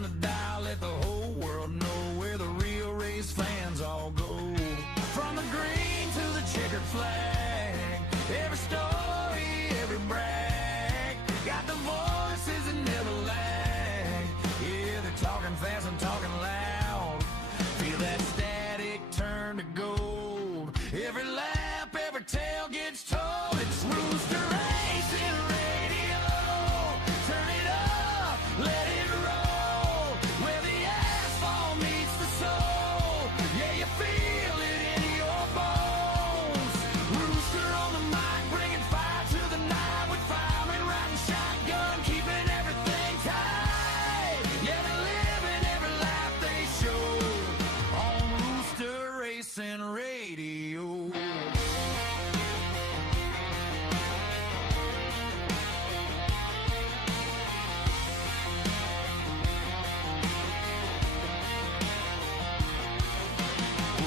turn the dial, let the whole world know where the real race fans all go. From the green to the checkered flag, every story, every brag, got the voices that never lag. Yeah, they're talking fast and talking loud. Feel that static turn to gold. Every lap, every tale gets told. It's Rooster Racing Radio. Turn it up, let it roll. Where the asphalt meets the soul. Yeah, you feel it in your bones. Rooster on the mic, bringing fire to the night. With firemen riding shotgun, keeping everything tight. Yeah, they're living every life they show on Rooster Racing Radio.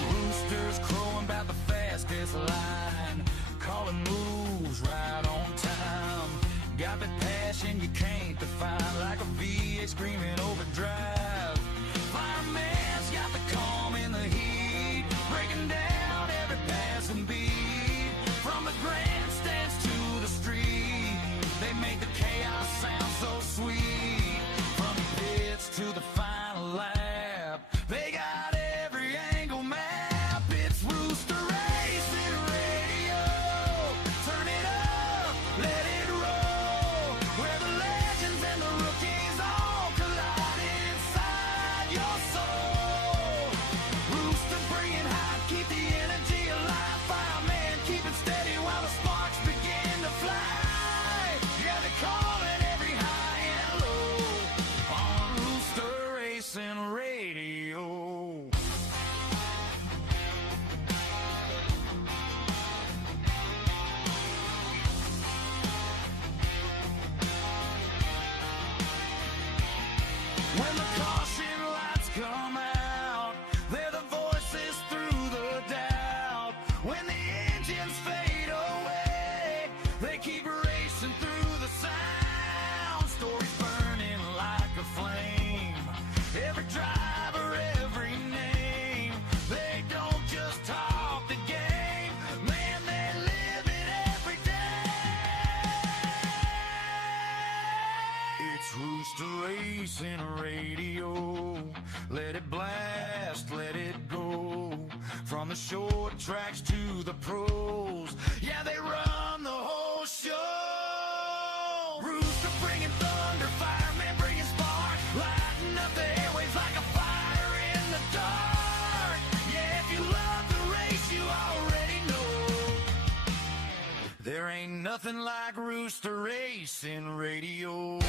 Roosters crowing about the fastest line, calling moves right on time. Got that passion you can't define, like a V8 screaming overdrive. Fireman's got the calm in the heat, breaking down every passing beat. From the grandstands to the street, they make the chaos sound so sweet. From the pits to the final lap, they got every angle map. It's Rooster Racing Radio. Turn it up, let it roll. Where the legends and the rookies all collide inside your soul. Rooster bringing hot, keep the energy alive. Fireman, keep it steady while the sparks begin to fly. Yeah, they're calling every high and low on Rooster Racing Radio. When the caution lights come out, they're the voices through the doubt. When the engines fade away, they keep racing through the sound. Stories burning like a flame, every driver, every name. They don't just talk the game, man, they live it every day. It's Rooster Racing Radio. Let it blast, let it go. From the short tracks to the pros, yeah, they run the whole show. Rooster bringing thunder, fireman bringing spark, lighting up the airwaves like a fire in the dark. Yeah, if you love the race, you already know there ain't nothing like Rooster Racing Radio.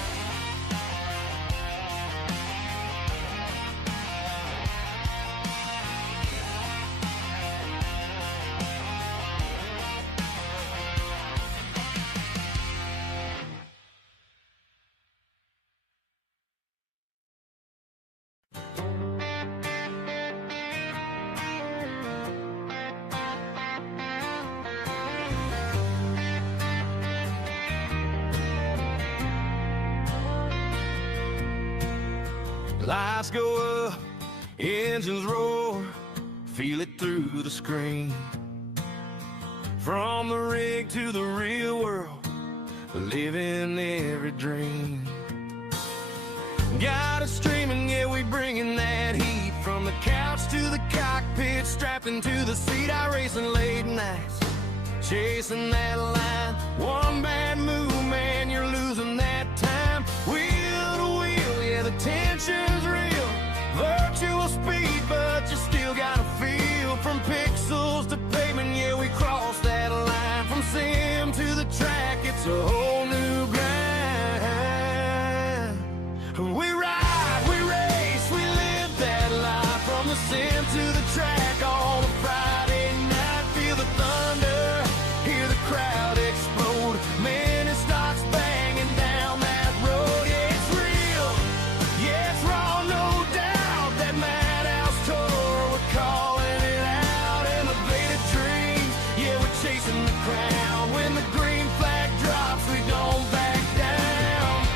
Lights go up, engines roar, feel it through the screen. From the rig to the real world, living every dream. Got us streaming, yeah, we bringing that heat. From the couch to the cockpit, strapped into the seat, IRACING late nights, chasing that line. One bad move, man, you're losing that time. Wheel to wheel, yeah, the tension's real. Virtual speed, but you still gotta feel. From pixels to pavement, yeah, we cross that line. From sim to the track, it's a whole new grind. We ride, we race, we live that life. From the sim to the track, on a Friday night. Feel the thunder, hear the crowd explode. Man, it starts banging down that road. Yeah, it's real, yeah, it's raw, no doubt. That madhouse tour, we're calling it out. Elevated dreams, yeah, we're chasing the crown. When the green flag drops, we don't back down.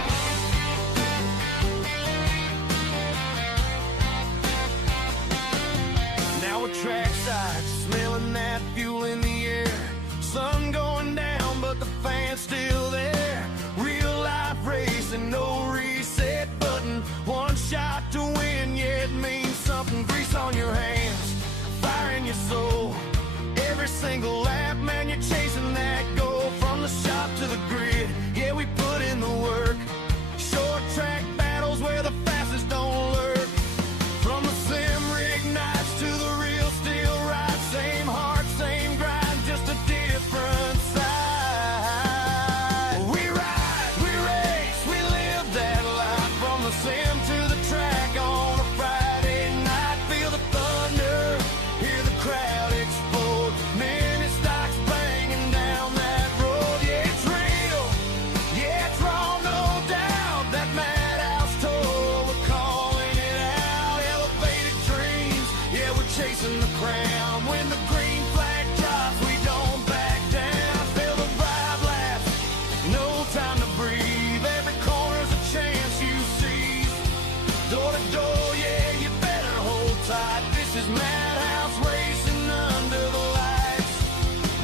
this madhouse racing under the lights.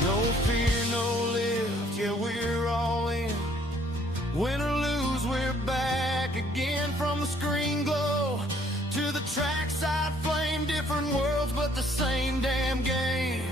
No fear, no lift, yeah, we're all in. Win or lose, we're back again. From the screen glow to the trackside flame. Different worlds, but the same damn game.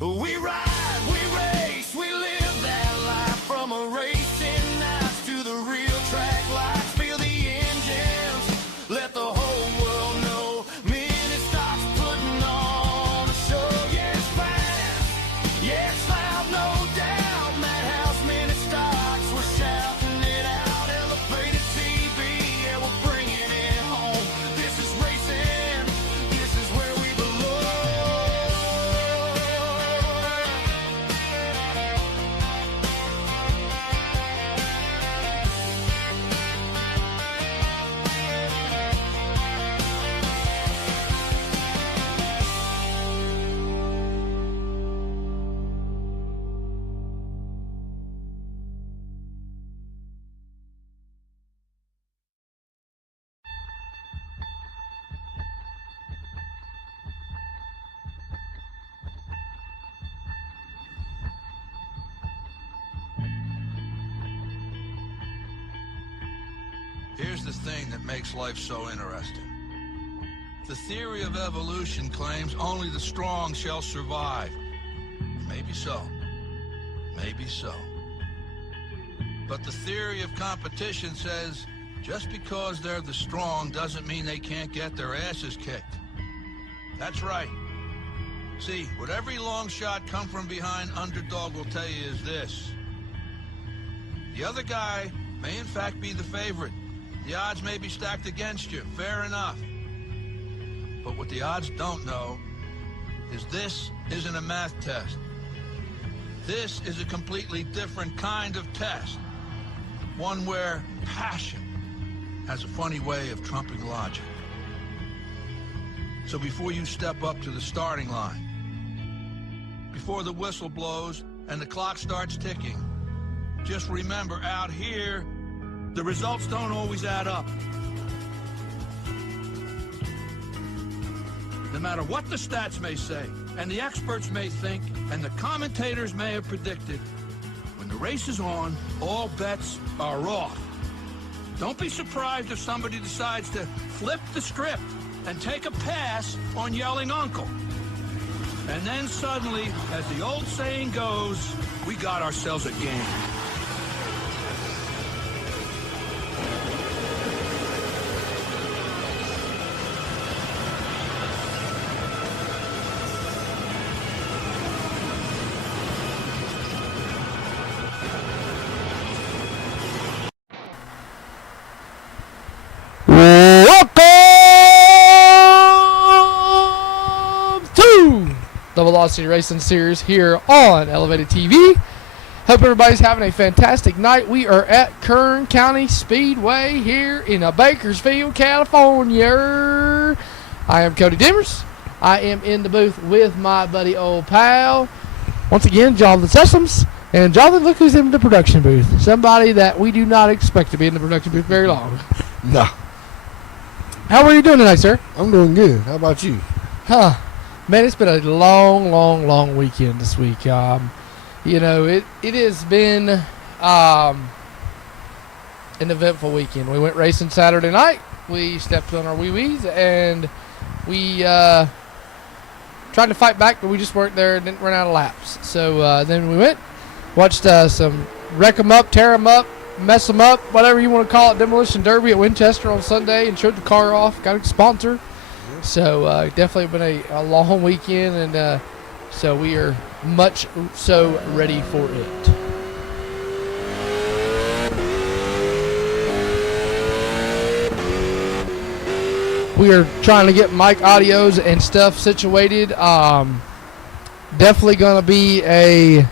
We ride, we race, we live that life. From a racing nights to the real track lights. Feel the engines, let the whole world know. Minute stops putting on a show. Yeah, it's fast, yeah, it's loud, no doubt. Madhouse minute stocks, we're shouting it out. Elevated TV, yeah, we're bringing it home. This is racing, this is where we belong. Here's the thing that makes life so interesting. The theory of evolution claims only the strong shall survive. Maybe so. Maybe so. But the theory of competition says just because they're the strong doesn't mean they can't get their asses kicked. That's right. See, what every long shot come from behind underdog will tell you is this. The other guy may in fact be the favorite. The odds may be stacked against you, fair enough. But what the odds don't know is this isn't a math test. This is a completely different kind of test. One where passion has a funny way of trumping logic. So before you step up to the starting line, before the whistle blows and the clock starts ticking, just remember out here, the results don't always add up. No matter what the stats may say, and the experts may think, and the commentators may have predicted, when the race is on, all bets are off. Don't be surprised if somebody decides to flip the script and take a pass on yelling uncle. And then suddenly, as the old saying goes, we got ourselves a game. The Velocity Racing Series here on Elevated TV. Hope everybody's having a fantastic night. We are at Kern County Speedway here in Bakersfield, California. I am Cody Dimmers. I am in the booth with my buddy old pal, once again, Jonathan Sessoms. And Jonathan, look who's in the production booth. Somebody that we do not expect to be in the production booth very long. No. How are you doing tonight, sir? I'm doing good. How about you? Man, it's been a long weekend this week. You know, it has been an eventful weekend. We went racing Saturday night. We stepped on our wee-wees, and we tried to fight back, but we just weren't there and didn't run out of laps. So then we went, watched some wreck 'em up, tear 'em up, mess 'em up, whatever you want to call it, demolition derby at Winchester on Sunday, and showed the car off, got a sponsor. So definitely been a long weekend, and so we are much so ready for it. We are trying to get mic audios and stuff situated. Definitely going to be a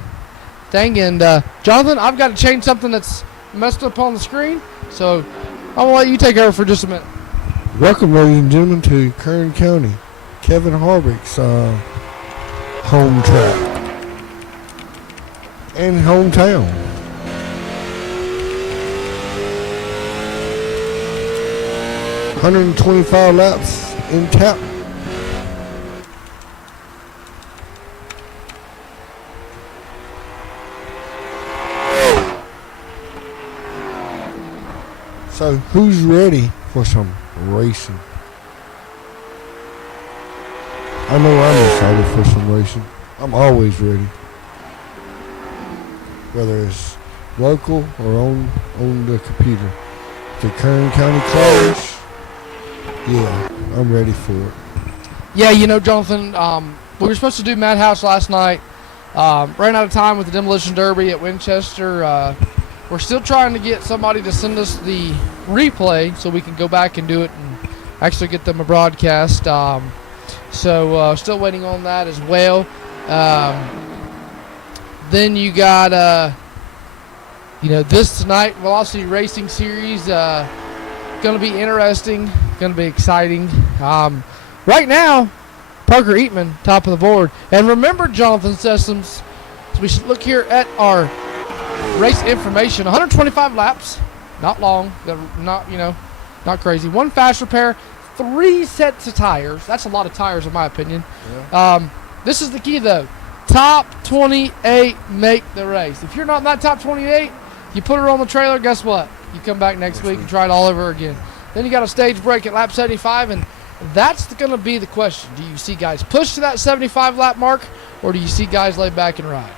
thing. And Jonathan, I've got to change something that's messed up on the screen, so I'm going to let you take over for just a minute. Welcome, ladies and gentlemen, to Kern County, Kevin Harvicks' home track and hometown. "125 laps in tap. So who's ready for some racing? I know I'm excited for some racing. I'm always ready. Whether it's local or on the computer. The Kern County Clash. Yeah, I'm ready for it. Yeah, you know, Jonathan, we were supposed to do Madhouse last night. Ran out of time with the Demolition Derby at Winchester. We're still trying to get somebody to send us the replay so we can go back and do it and actually get them a broadcast. So still waiting on that as well. Then you got, this tonight, Velocity Racing Series. Going to be interesting. Going to be exciting. Right now, Parker Eatman, top of the board. And remember, Jonathan Sessoms, so we should look here at our race information. 125 laps, not long, not crazy. One fast repair, 3 sets of tires. That's a lot of tires in my opinion. Yeah. This is the key though. Top 28 make the race. If you're not in that top 28, you put her on the trailer, guess what? You come back next week and try it all over again. Then you got a stage break at lap 75, and that's going to be the question. Do you see guys push to that 75 lap mark, or do you see guys lay back and ride?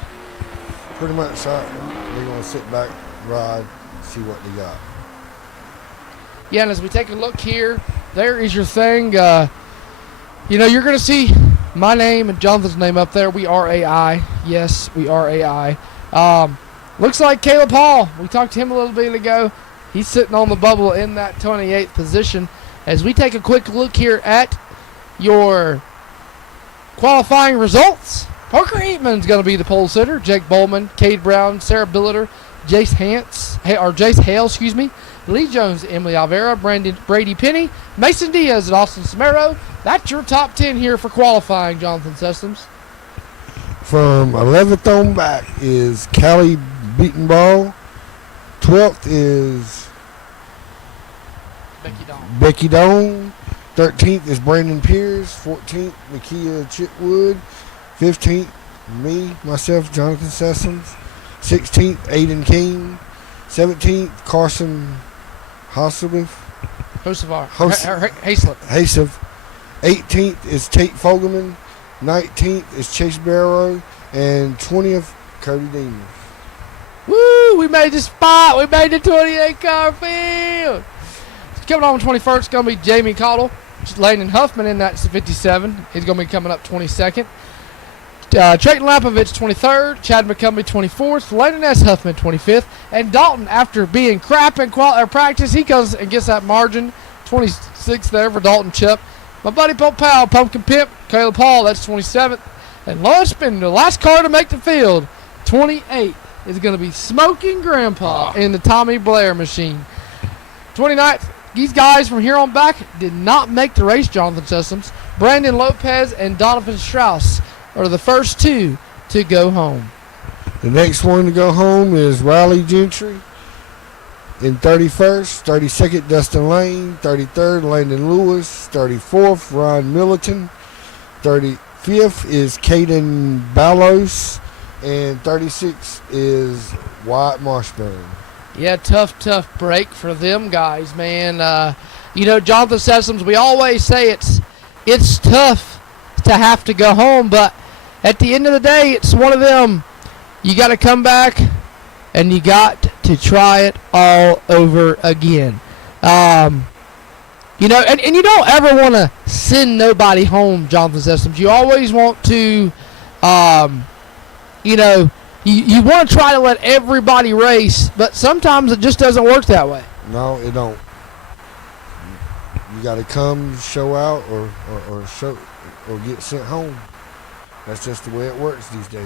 Pretty much, they're going to sit back, ride, see what they got. Yeah, and as we take a look here, there is your thing. You're going to see my name and Jonathan's name up there. We are AI. Yes, we are AI. Looks like Caleb Hall. We talked to him a little bit ago. He's sitting on the bubble in that 28th position. As we take a quick look here at your qualifying results, Parker Eatman's going to be the pole sitter. Jake Bowman, Cade Brown, Sarah Billiter, Jace Hale, Lee Jones, Emily Alvera, Brady Penny, Mason Diaz, and Austin Samaro. That's your top 10 here for qualifying, Jonathan Sessoms. From 11th on back is Callie Beatonball. 12th is Becky Doan. 13th is Brandon Pierce. 14th, Nakia Chitwood. 15th, myself, Jonathan Sessoms. 16th, Aiden King. 17th, Carson Hasselbeff. Hasef. 18th is Tate Fogelman. 19th is Chase Barrow. And 20th, Cody Deemer. Woo! We made the spot. We made the 28 car field. Coming on 21st, it's going to be Jamie Cottle. Landon Huffman in that 57. He's going to be coming up 22nd. Trayton Lapovich 23rd. Chad McCumbee 24th. Landon S. Huffman 25th. And Dalton, after being crap in practice, he goes and gets that margin. 26th there for Dalton Chip. My buddy Pope Powell, Pumpkin Pimp, Caleb Hall, that's 27th. And Lawrence Spin, the last car to make the field, 28th, is going to be Smoking Grandpa in the Tommy Blair machine. 29th, these guys from here on back did not make the race, Jonathan Sessoms. Brandon Lopez and Donovan Strauss are the first two to go home. The next one to go home is Riley Gentry in 31st. 32nd, Dustin Lane. 33rd, Landon Lewis. 34th, Ryan Milliton. 35th is Caden Ballos. And 36th is Wyatt Marshburn. Yeah, tough break for them guys, man. Jonathan Sessoms, we always say it's tough to have to go home, but at the end of the day, it's one of them. You got to come back, and you got to try it all over again. And you don't ever want to send nobody home, Jonathan Sessoms. You always want to, you want to try to let everybody race, but sometimes it just doesn't work that way. No, it don't. You got to come, show out, or show or get sent home. That's just the way it works these days.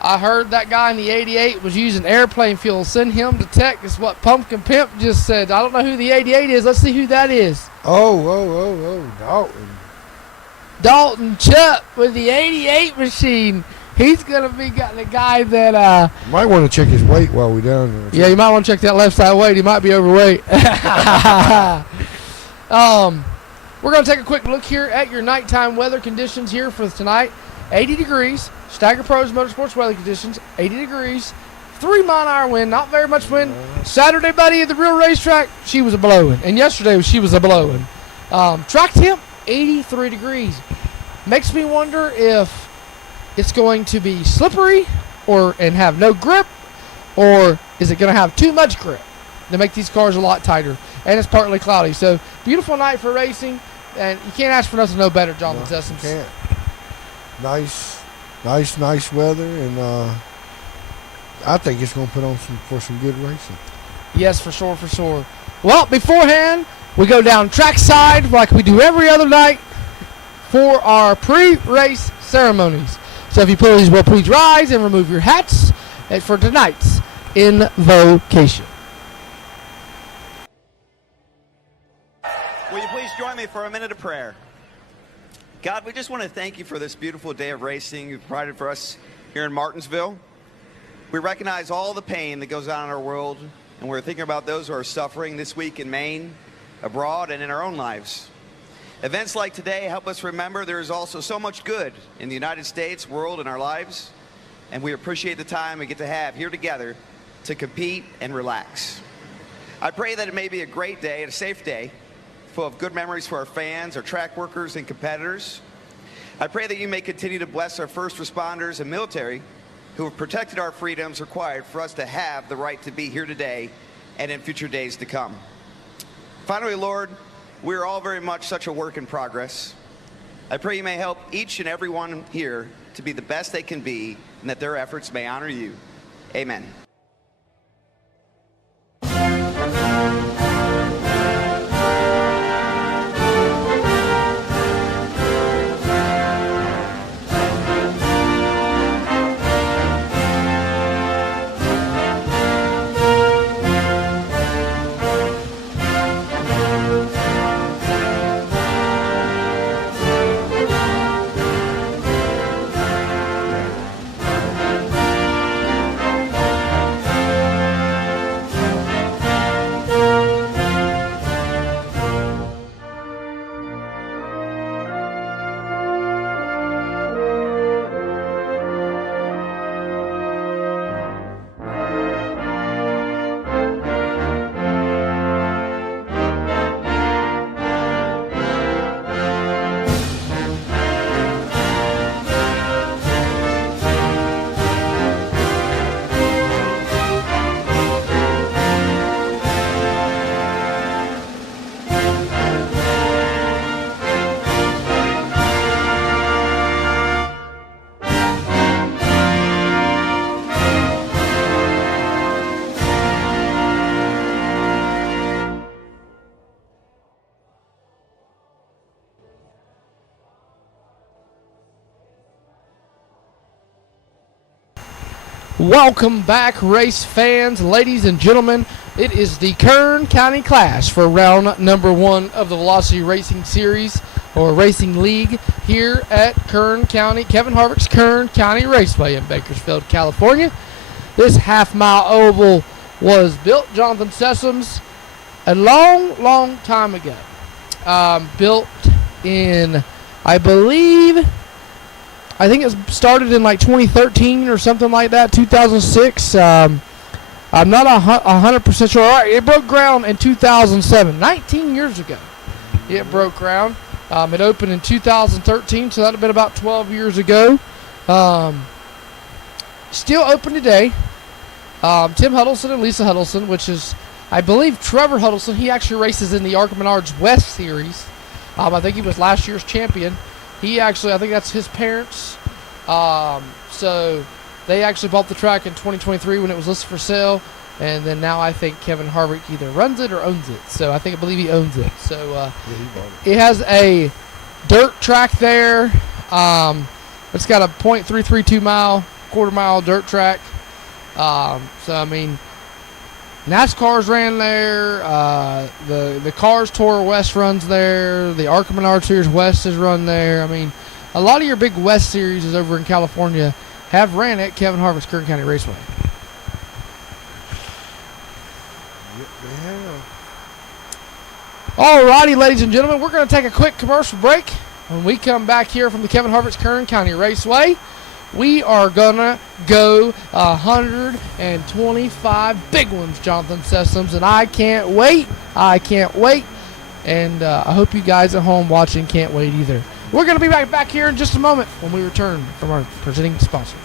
I heard that guy in the 88 was using airplane fuel. Send him to Tech is what Pumpkin Pimp just said. I don't know who the 88 is. Let's see who that is. Oh, Dalton. Dalton Chupp with the 88 machine. He's going to be the guy that... might want to check his weight while we're down there. Yeah, you might want to check that left side weight. He might be overweight. We're going to take a quick look here at your nighttime weather conditions here for tonight. 80 degrees. Stagger Pros Motorsports weather conditions. 80 degrees. 3-mile-an-hour wind. Not very much wind. Saturday, buddy, at the real racetrack, she was a-blowing. And yesterday, she was a-blowing. Track temp, 83 degrees. Makes me wonder if it's going to be slippery and have no grip, or is it going to have too much grip to make these cars a lot tighter? And it's partly cloudy. So, beautiful night for racing, and you can't ask for nothing no better, Jonathan Sessoms. Can't. Nice weather, and I think it's going to put on some good racing. Yes, for sure. Well, beforehand, we go down trackside like we do every other night for our pre-race ceremonies. So if you please rise and remove your hats for tonight's invocation. Will you please join me for a minute of prayer? God, we just want to thank you for this beautiful day of racing you've provided for us here in Martinsville. We recognize all the pain that goes on in our world, and we're thinking about those who are suffering this week in Maine, abroad, and in our own lives. Events like today help us remember there is also so much good in the United States, world, and our lives, and we appreciate the time we get to have here together to compete and relax. I pray that it may be a great day and a safe day, full of good memories for our fans, our track workers, and competitors. I pray that you may continue to bless our first responders and military who have protected our freedoms required for us to have the right to be here today and in future days to come. Finally, Lord, we are all very much such a work in progress. I pray you may help each and every one here to be the best they can be, and that their efforts may honor you. Amen. Welcome back, race fans, ladies and gentlemen. It is the Kern County Clash for round number 1 of the Velocity Racing Series, or Racing League, here at Kern County, Kevin Harvicks Kern County Raceway in Bakersfield, California. This half-mile oval was built, Jonathan Sessoms, a long time ago. Built in, I think it started in like 2013 or something like that, 2006. I'm not 100% sure. All right, it broke ground in 2007, 19 years ago. It broke ground. It opened in 2013, so that would have been about 12 years ago. Still open today. Tim Huddleston and Lisa Huddleston, which is, I believe, Trevor Huddleston. He actually races in the ARCA Menards West Series. I think he was last year's champion. He actually, I think that's his parents. So they actually bought the track in 2023 when it was listed for sale. And then now I think Kevin Harvick either runs it or owns it. So I believe he owns it. So it has a dirt track there. It's got a .332 mile, quarter-mile dirt track. So, I mean, NASCAR's ran there. The Cars Tour West runs there. The ARCA Menards Series West has run there. I mean, a lot of your big West Series is over in California have ran at Kevin Harvick's Kern County Raceway. Yep, they have. Alrighty, ladies and gentlemen, we're going to take a quick commercial break. When we come back here from the Kevin Harvicks Kern County Raceway, we are going to go 125 big ones, Jonathan Sessoms, and I can't wait. I can't wait. And I hope you guys at home watching can't wait either. We're going to be right back here in just a moment when we return from our presenting sponsors.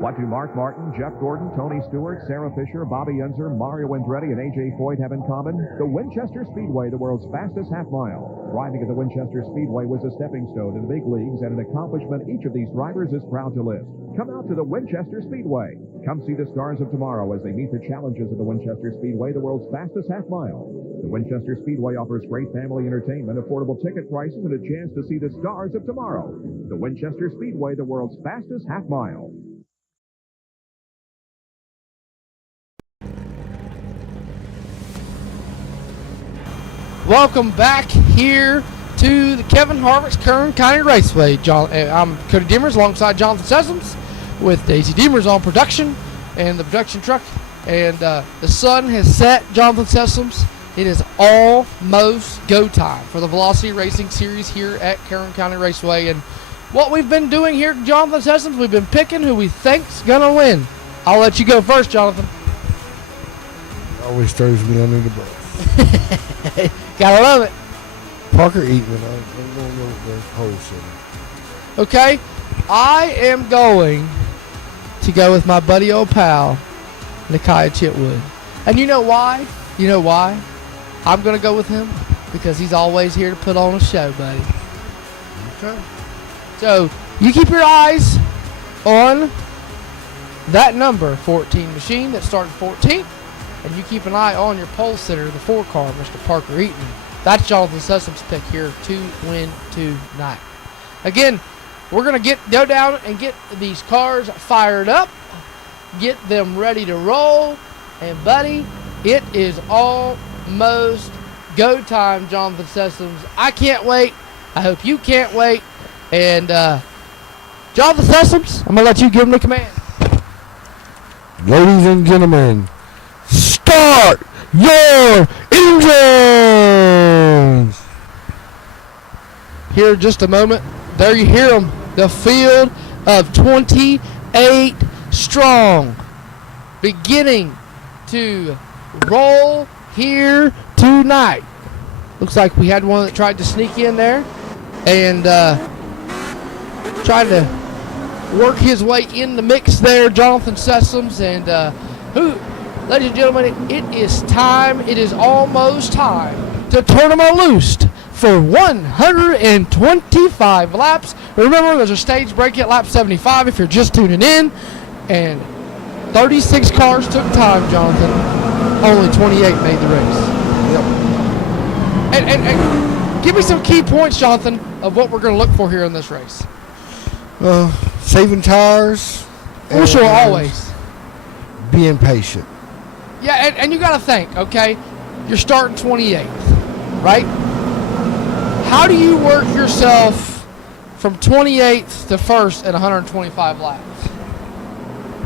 What do Mark Martin, Jeff Gordon, Tony Stewart, Sarah Fisher, Bobby Unser, Mario Andretti, and A.J. Foyt have in common? The Winchester Speedway, the world's fastest half-mile. Driving at the Winchester Speedway was a stepping stone in the big leagues and an accomplishment each of these drivers is proud to list. Come out to the Winchester Speedway. Come see the stars of tomorrow as they meet the challenges of the Winchester Speedway, the world's fastest half-mile. The Winchester Speedway offers great family entertainment, affordable ticket prices, and a chance to see the stars of tomorrow. The Winchester Speedway, the world's fastest half-mile. Welcome back here to the Kevin Harvicks Kern County Raceway. I'm Cody Demers alongside Jonathan Sessoms with Daisy Demers on production and the production truck. And the sun has set, Jonathan Sessoms. It is almost go time for the Velocity Racing Series here at Kern County Raceway. And what we've been doing here, Jonathan Sessoms, we've been picking who we think's going to win. I'll let you go first, Jonathan. Always throws me under the bus. Gotta love it. Parker Eatman, I'm going to go with the pole sitter. Okay, I am going to go with my buddy old pal, Nakia Chitwood. And you know why? You know why? I'm going to go with him because he's always here to put on a show, buddy. Okay. So you keep your eyes on that number 14 machine that started 14th. And you keep an eye on your pole sitter, the 4-car, Mr. Parker Eaton. That's Jonathan Sessom's pick here to win tonight. Again, we're going to go down and get these cars fired up, get them ready to roll. And, buddy, it is almost go time, Jonathan Sessoms. I can't wait. I hope you can't wait. And, Jonathan Sessoms, I'm going to let you give him the command. Ladies and gentlemen, start your engines! Here in just a moment, there you hear them, the field of 28 strong, beginning to roll here tonight. Looks like we had one that tried to sneak in there and tried to work his way in the mix there, Jonathan Sessoms, and ladies and gentlemen, it is time. It is almost time to turn them loose for 125 laps. Remember, there's a stage break at lap 75 if you're just tuning in. And 36 cars took time, Jonathan. Only 28 made the race. Yep. And give me some key points, Jonathan, of what we're going to look for here in this race. Saving tires. For sure, always. Being patient. Yeah, and you got to think, okay, you're starting 28th, right? How do you work yourself from 28th to first at 125 laps?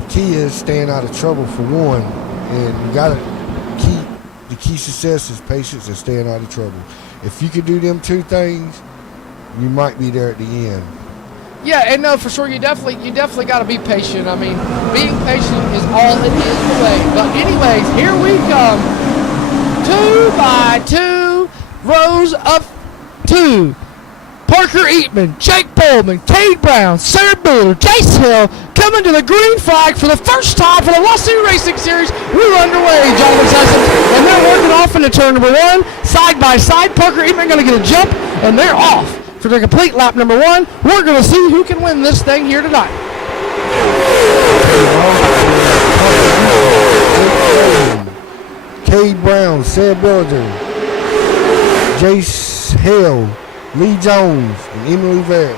The key is staying out of trouble for one, and you got to the key success is patience and staying out of trouble. If you could do them two things, you might be there at the end. Yeah, and no, for sure, you definitely got to be patient. I mean, being patient is all it is in the way. But anyways, here we come. 2 by 2, rows of 2. Parker Eatman, Jake Bowman, Cade Brown, Sarah Buller, Jace Hill coming to the green flag for the first time for the Velocity Racing Series. We're underway, Jonathan Sessoms, and they're working off into turn number 1, side by side. Parker Eatman going to get a jump, and they're off for the complete lap number 1. We're going to see who can win this thing here tonight. Cade Brown, Sarah Buller, Jace Hill, Lee Jones, and Emily Vera.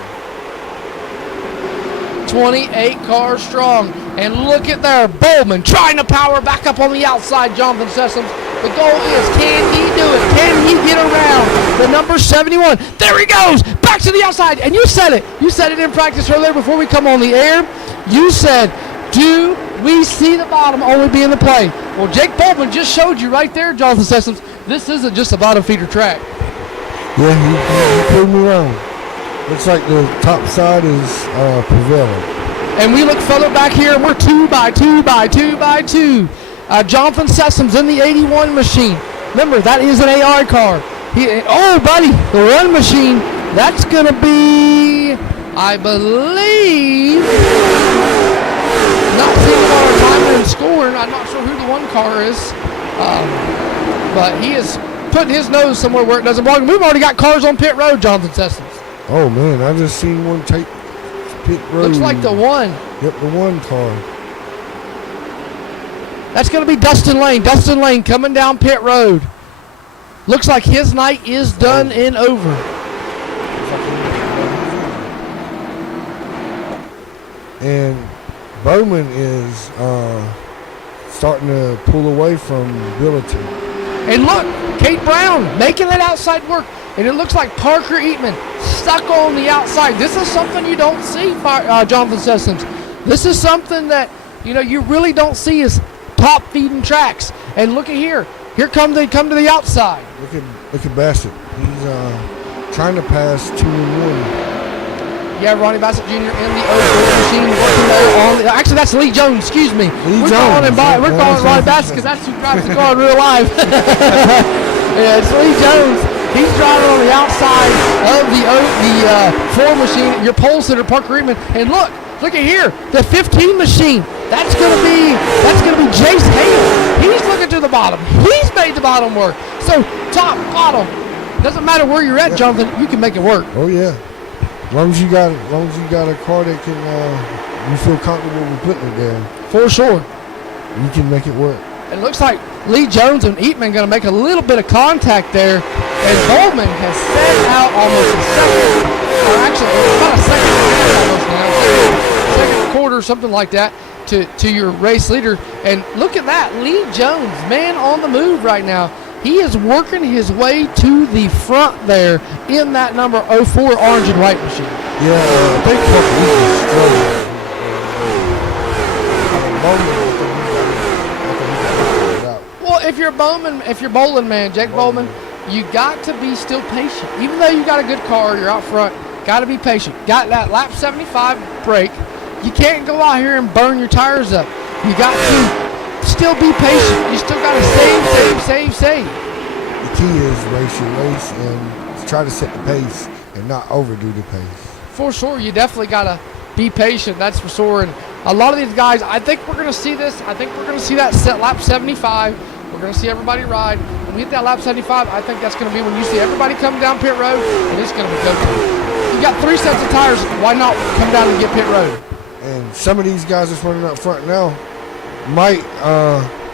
28 cars strong. And look at there, Bowman trying to power back up on the outside, Jonathan Sessoms. The goal is, can he do it? Can he get around the number 71? There he goes, back to the outside. And you said it. You said it in practice earlier before we come on the air. You said, do we see the bottom only being the play? Well, Jake Bowman just showed you right there, Jonathan Sessoms, this isn't just a bottom feeder track. Yeah, he proved me wrong. Looks like the top side is prevailing. And we look further back here, and we're 2 by 2 by 2 by 2. Jonathan Sessoms in the 81 machine. Remember, that is an AR car. Oh, buddy, the 1 machine, that's going to be, I believe, not seeing a lot of time and scoring. I'm not sure who the 1 car is. But he is putting his nose somewhere where it doesn't belong. We've already got cars on pit road, Jonathan Sessoms. Oh, man, I just seen one take pit road. Looks like the 1. Yep, the 1 car. That's going to be Dustin Lane. Dustin Lane coming down pit road. Looks like his night is done and over. And Bowman is starting to pull away from Billington. And look, Kate Brown making that outside work. And it looks like Parker Eatman stuck on the outside. This is something you don't see, Jonathan Sessoms. This is something that, you really don't see is top feeding tracks. And look at here. Here they come to the outside. Look at Bassett. He's trying to pass 2 and 1. Yeah, Ronnie Bassett Jr. in the 04 machine working there on actually, that's Lee Jones, excuse me. We're calling Ronnie Bassett because that's who drives the car in real life. Yeah, it's Lee Jones. He's driving on the outside of the 4 machine. Your pole sitter, Parker Eatman. And look at here, the 15 machine. That's gonna be Jace Hale. He's looking to the bottom. He's made the bottom work. So top, bottom. Doesn't matter where you're at, Jonathan. You can make it work. Oh yeah. As long as you got a car that can you feel comfortable with putting it there. For sure. You can make it work. It looks like Lee Jones and Eatman going to make a little bit of contact there. And Bowman has set out almost a second. Or actually, it's about a second and a half almost now. Second quarter, something like that, to your race leader. And look at that. Lee Jones, man on the move right now. He is working his way to the front there in that number 04 orange and white machine. Yeah, I think Well, if you're Bowling man, Jake Bowman, you got to be still patient. Even though you got a good car, you're out front, got to be patient. Got that lap 75 break. You can't go out here and burn your tires up. You got to still be patient. You still got to save. The key is race your race and try to set the pace and not overdo the pace. For sure, you definitely got to be patient, that's for sure. And a lot of these guys, I think we're going to see this. I think we're going to see that set lap 75. We're going to see everybody ride. When we hit that lap 75, I think that's going to be when you see everybody come down pit road, and it's going to be go-time. You got 3 sets of tires. Why not come down and get pit road? And some of these guys that's running up front now might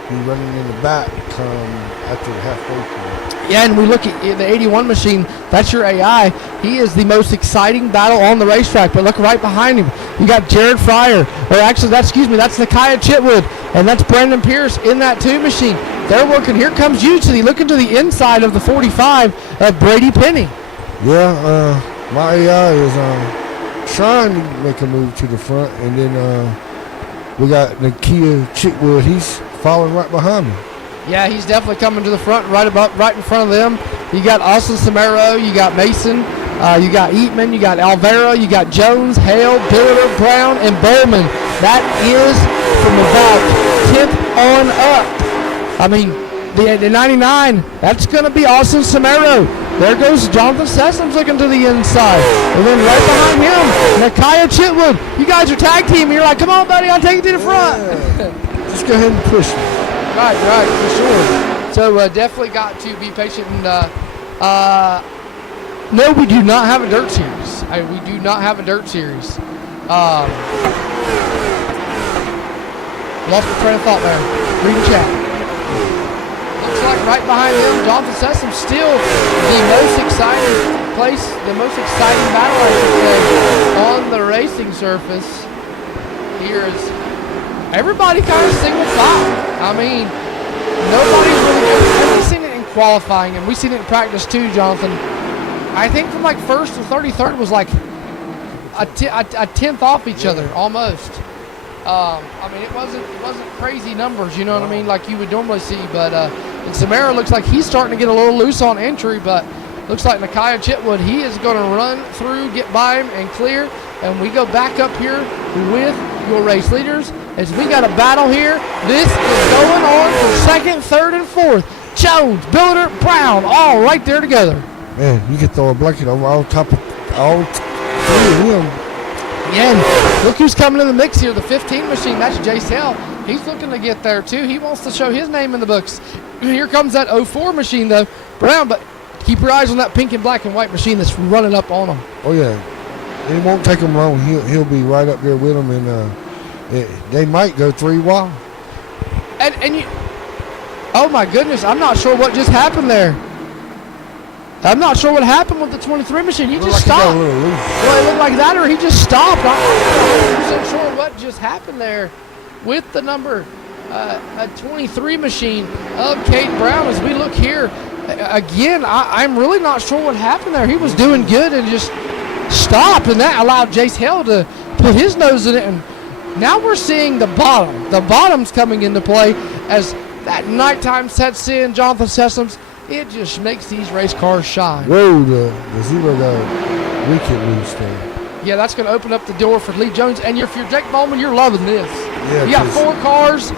be running in the back after the halfway point. Yeah, and we look at the 81 machine. That's your AI. He is the most exciting battle on the racetrack. But look right behind him. You got Jared Fryer. Or actually, that's Nakia Chitwood. And that's Brandon Pierce in that 2 machine. They're working. Here comes Utility looking to the inside of the 45 of Brady Penny. Yeah, my AI is trying to make a move to the front. And then we got Nakia Chitwood. He's following right behind me. Yeah, he's definitely coming to the front, right in front of them. You got Austin Samaro, you got Mason, you got Eatman, you got Alvera, you got Jones, Hale, Billiter, Brown, and Bowman. That is from about 10th on up. I mean, the 99, that's going to be Austin Samaro. There goes Jonathan Sessoms looking to the inside. And then right behind him, Nakia Chitwood. You guys are tag team. You're like, come on, buddy, I'll take you to the front. Yeah. Just go ahead and push me. Right, for sure. So definitely got to be patient. And no, we do not have a dirt series. We do not have a dirt series. Lost my train of thought there. Read the chat. Looks like right behind him, Jonathan Sessoms still the most exciting place, the most exciting battle, I should say, on the racing surface. Here is everybody kind of single file. I mean, nobody's really good. And we've seen it in qualifying, and we've seen it in practice too, Jonathan. I think from like 1st to 33rd was like a 10th off each other, almost. I mean, it wasn't crazy numbers, you know what I mean, like you would normally see. But and Samara looks like he's starting to get a little loose on entry, but looks like Nakia Chitwood, he is going to run through, get by him, and clear. And we go back up here with your race leaders as we got a battle here. This is going on for second, third, and fourth. Jones, Billiter, Brown, all right there together. Man, you could throw a blanket over all top of all three of them. Yeah, and look who's coming in the mix here, the 15 machine. That's Jace Hell. He's looking to get there, too. He wants to show his name in the books. Here comes that 04 machine, though. Brown, but keep your eyes on that pink and black and white machine that's running up on him. Oh, yeah. It won't take him long. He'll be right up there with them, and they might go 3 wide. And you, oh, my goodness, I'm not sure what just happened there. I'm not sure what happened with the 23 machine. He just stopped. Well, it looked like that, or he just stopped. I'm not 100% sure what just happened there with the number a 23 machine of Cade Brown. As we look here, again, I'm really not sure what happened there. He was doing good and just stopped, and that allowed Jace Hell to put his nose in it. And now we're seeing the bottom. The bottom's coming into play as that nighttime sets in. Jonathan Sessoms, it just makes these race cars shine. Whoa, the zero got wicked loose there. Yeah, that's going to open up the door for Lee Jones. And if you're Jake Bowman, you're loving this. Yeah, you got 4 cars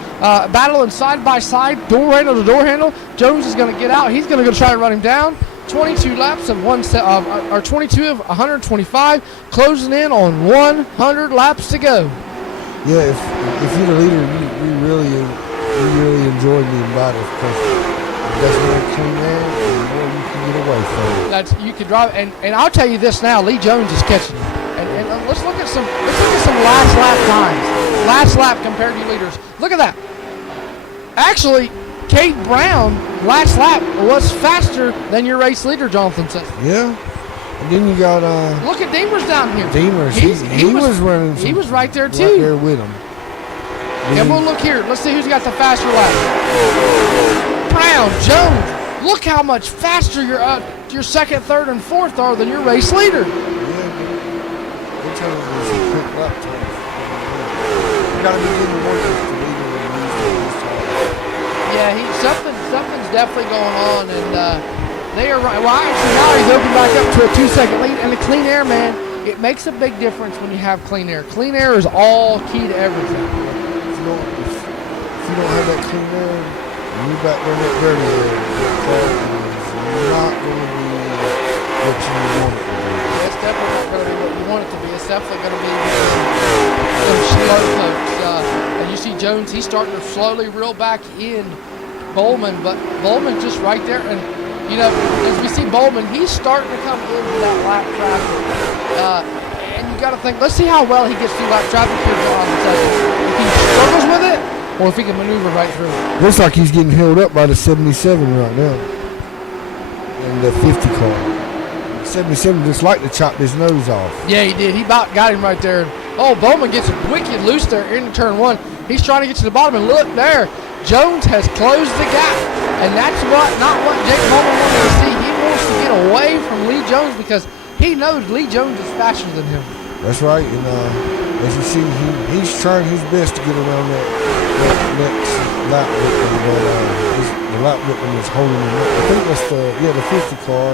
battling side by side, door handle to door handle. Jones is going to get out. He's going to go try to run him down. 22 laps of 22 of 125, closing in on 100 laps to go. Yeah, if you're the leader, you really enjoy being battled because that's more clean air and more you can get away from. That's you can drive, and I'll tell you this now, Lee Jones is catching. And let's look at some last lap times. Last lap compared to leaders. Look at that. Actually, Cade Brown last lap was faster than your race leader, Jonathan says. Yeah. And then you got look at Deemers down here. Deemers, he was running. He was right there too. Right there with him. And we'll look here. Let's see who's got the faster lap. Brown, Jones. Look how much faster your second, third, and fourth are than your race leader. Yeah, they tell us it's a quick lap time. You gotta be getting more to leader than these times. Yeah, something's definitely going on, and they are right. Well, actually now he's opened back up to a 2-second lead, and the clean air, man, it makes a big difference when you have clean air. Clean air is all key to everything. If you don't have that clean air, you're back there in that dirty air. It's not going to be what you want it to be. It's definitely not going to be what you want it to be. It's definitely going to be some slow pokes. And you see Jones, he's starting to slowly reel back in Bowman, but Bowman's just right there. And, you know, as we see Bowman, he's starting to come into that lap traffic. And you got to think, let's see how well he gets through lap traffic here, Jonathan Sessoms. If he struggles with it, or if he can maneuver right through. Looks like he's getting held up by the 77 right now. And the 50 car. 77 just like to chop his nose off. Yeah, he did. He about got him right there. Oh, Bowman gets wicked loose there in turn 1. He's trying to get to the bottom, and look there. Jones has closed the gap. And that's not what Jake Bowman wanted to see. He wants to get away from Lee Jones because he knows Lee Jones is faster than him. That's right. And as you see, he's trying his best to get around that next lap victim, but the lap victim is holding him up. I think that's the 50 car.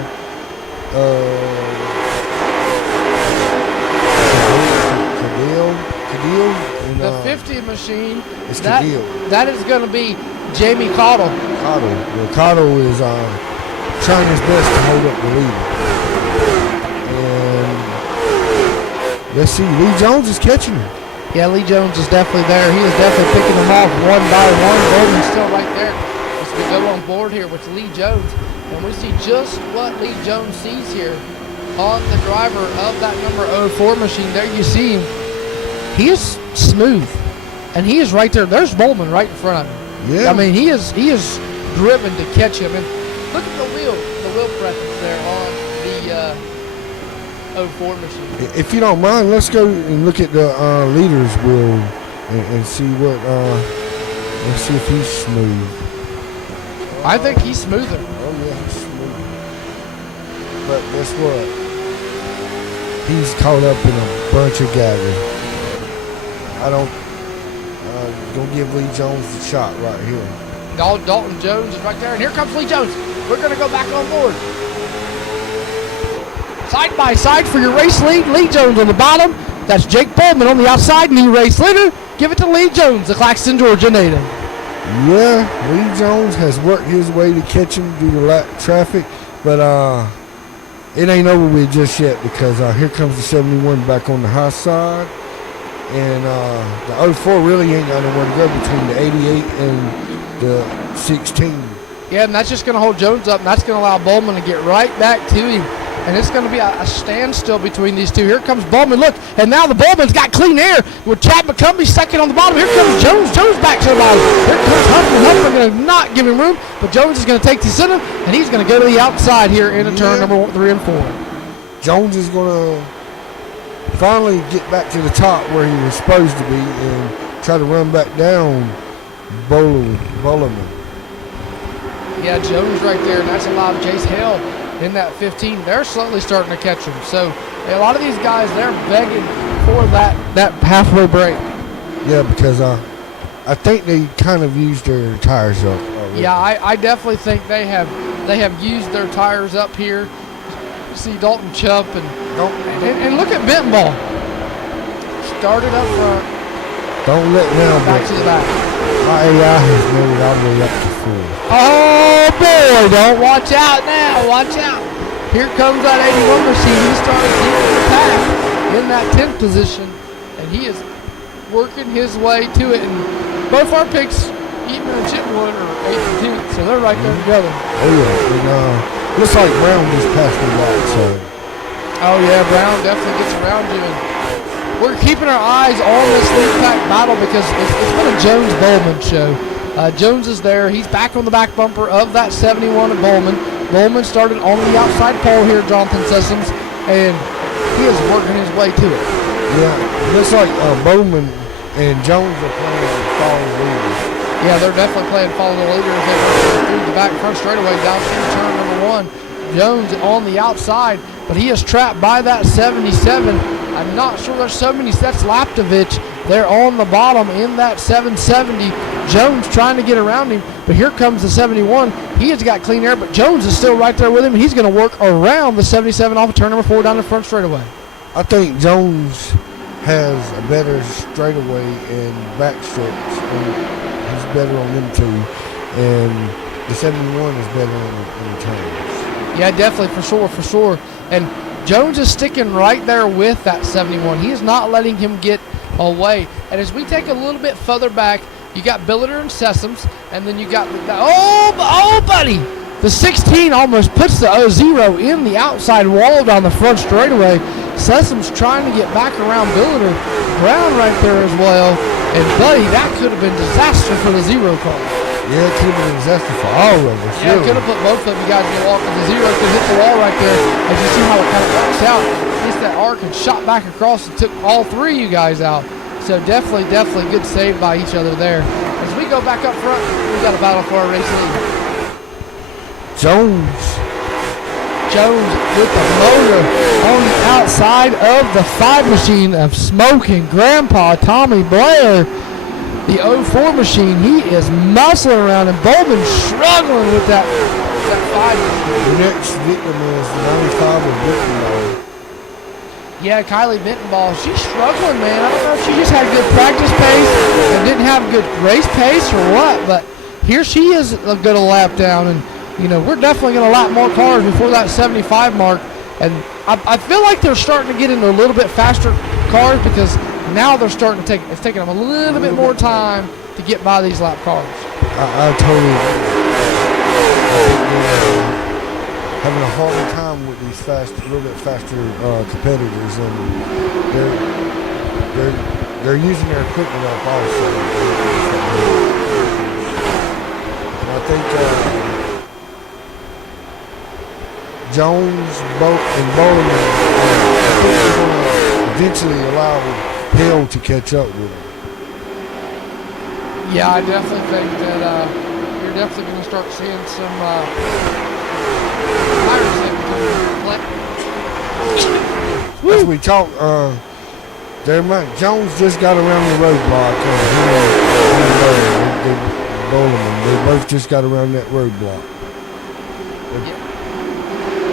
Cadil. The 50 machine. It's Cadil. That is going to be Jamie Cottle. Cottle is trying his best to hold up the lead. And let's see, Lee Jones is catching him. Yeah, Lee Jones is definitely there. He is definitely picking them off one by one. Bowman's still right there as we go on board here with Lee Jones. And we see just what Lee Jones sees here on the driver of that number 04 machine. There you see him. He is smooth. And he is right there. There's Bowman right in front of him. Yeah. I mean, he is driven to catch him. And look at the wheel preference there on the 04 machine. If you don't mind, let's go and look at the leaders wheel and see what. Let's see if he's smooth. I think he's smoother. Oh yeah, he's smooth. But guess what? He's caught up in a bunch of gathering. going to give Lee Jones the shot right here. Dalton Jones is right there, and here comes Lee Jones. We're going to go back on board. Side by side for your race lead. Lee Jones on the bottom. That's Jake Bowman on the outside, new race leader. Give it to Lee Jones, the Claxton, Georgia native. Yeah, Lee Jones has worked his way to catch him due to lack of traffic, but it ain't over with just yet because here comes the 71 back on the high side, and the 04 really ain't got nowhere to go between the 88 and the 16. Yeah, and that's just going to hold Jones up, and that's going to allow Bowman to get right back to him. And it's going to be a standstill between these two. Here comes Bowman. Look, and now the Bowman's got clean air with Chad McCumbee second on the bottom. Here comes Jones. Jones back to the bottom. Here comes Humphrey. Humphrey going to not give him room, but Jones is going to take the center, and he's going to go to the outside here into turn number 3 and 4. Jones is going to finally get back to the top where he was supposed to be and try to run back down Bowman. Yeah, Jones right there, and that's allowed Jace Hale in that 15. They're slowly starting to catch him. So a lot of these guys, they're begging for that halfway break. Yeah, because I think they kind of used their tires up already. Yeah, I definitely think they have used their tires up here. You see Dalton Chubb and look at Bentonball. Started up front. Don't let now back to the back. My AI has made it all the way up to 4. Oh boy, don't watch out now, watch out. Here comes that 81 machine. He started getting the pack in that 10th position, and he is working his way to it. And both our picks, Eatman and Chitwood, are 8th and 10th, so they're right there together. Oh yeah, and looks like Brown just passed me by, so. Oh yeah, Brown definitely gets around you. And we're keeping our eyes on this lead pack battle because it's been a Jones-Bowman show. Jones is there. He's back on the back bumper of that 71 at Bowman. Bowman started on the outside pole here, Jonathan Sessoms, and he is working his way to it. Yeah, it looks like Bowman and Jones are playing follow the leader. Yeah, they're definitely playing follow the leader as they go through the back front straightaway down through turn number 1. Jones on the outside, but he is trapped by that 77. I'm not sure there's so many. That's Laptovich. They're on the bottom in that 770. Jones trying to get around him, but here comes the 71. He has got clean air, but Jones is still right there with him, and he's going to work around the 77 off of turn number 4 down the front straightaway. I think Jones has a better straightaway and backstretch, and he's better on them two, and the 71 is better in the turns. Yeah, definitely, for sure. And Jones is sticking right there with that 71. He is not letting him get away. And as we take a little bit further back, you got Billiter and Sessoms, and then you got buddy, the 16 almost puts the 0 in the outside wall down the front straightaway. Sessoms trying to get back around Billiter. Brown right there as well. And buddy, that could have been disaster for the 0 car. Yeah, it could have been disaster for all of us. Yeah, it could have put both of you guys in the wall because the 0 could hit the wall right there. As you see how it kind of works out. Gets that arc and shot back across and took all 3 of you guys out. So definitely good save by each other there. As we go back up front, we got a battle for our race lead. Jones with the motor on the outside of the 5 machine of smoking Grandpa Tommy Blair. The 04 machine, he is muscling around, and Bowman's struggling with that 5 machine. The next victim is the 95 of Bentonball. Yeah, Kylie Bentonball, she's struggling, man. I don't know if she just had good practice pace and didn't have good race pace or what, but here she is going to lap down, and we're definitely going to lap more cars before that 75 mark. And I feel like they're starting to get into a little bit faster cars because now they're starting to it's taking them a little bit more time to get by these lap cars. I totally agree. Having a harder time with these a little bit faster competitors, and they're using their equipment up also. And I think Jones, and Bowman, I think they're going to eventually allow Hill to catch up with him. Yeah, I definitely think that you're definitely going to start seeing some as we talk, Jones just got around the roadblock. Both just got around that roadblock.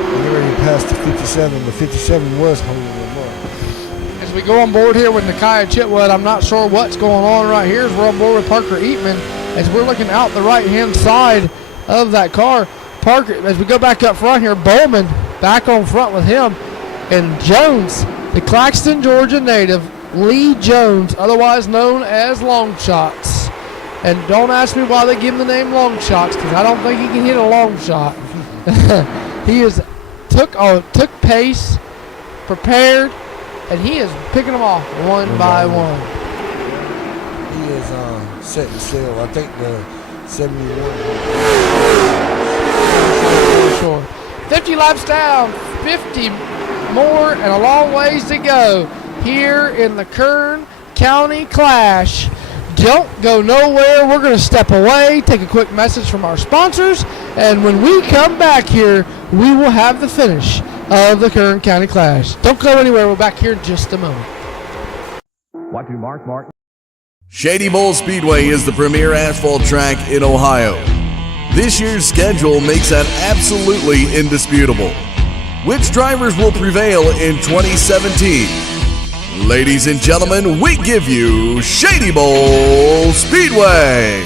They're already past the 57. The 57 was holding them up. As we go on board here with Nakia Chitwood, I'm not sure what's going on right here as we're on board with Parker Eatman. As we're looking out the right-hand side of that car, Parker, as we go back up front here, Bowman back on front with him. And Jones, the Claxton, Georgia native, Lee Jones, otherwise known as Long Shots. And don't ask me why they give him the name Long Shots, because I don't think he can hit a long shot. He is took pace, prepared, and he is picking them off one by one. He is setting sail. I think the 71. Sure. 50 laps down, 50 more, and a long ways to go here in the Kern County Clash. Don't go nowhere. We're going to step away, take a quick message from our sponsors, and when we come back here, we will have the finish of the Kern County Clash. Don't go anywhere. We're back here in just a moment. Watching Mark Martin. Shady Bowl Speedway is the premier asphalt track in Ohio. This year's schedule makes that absolutely indisputable. Which drivers will prevail in 2017? Ladies and gentlemen, we give you Shady Bowl Speedway.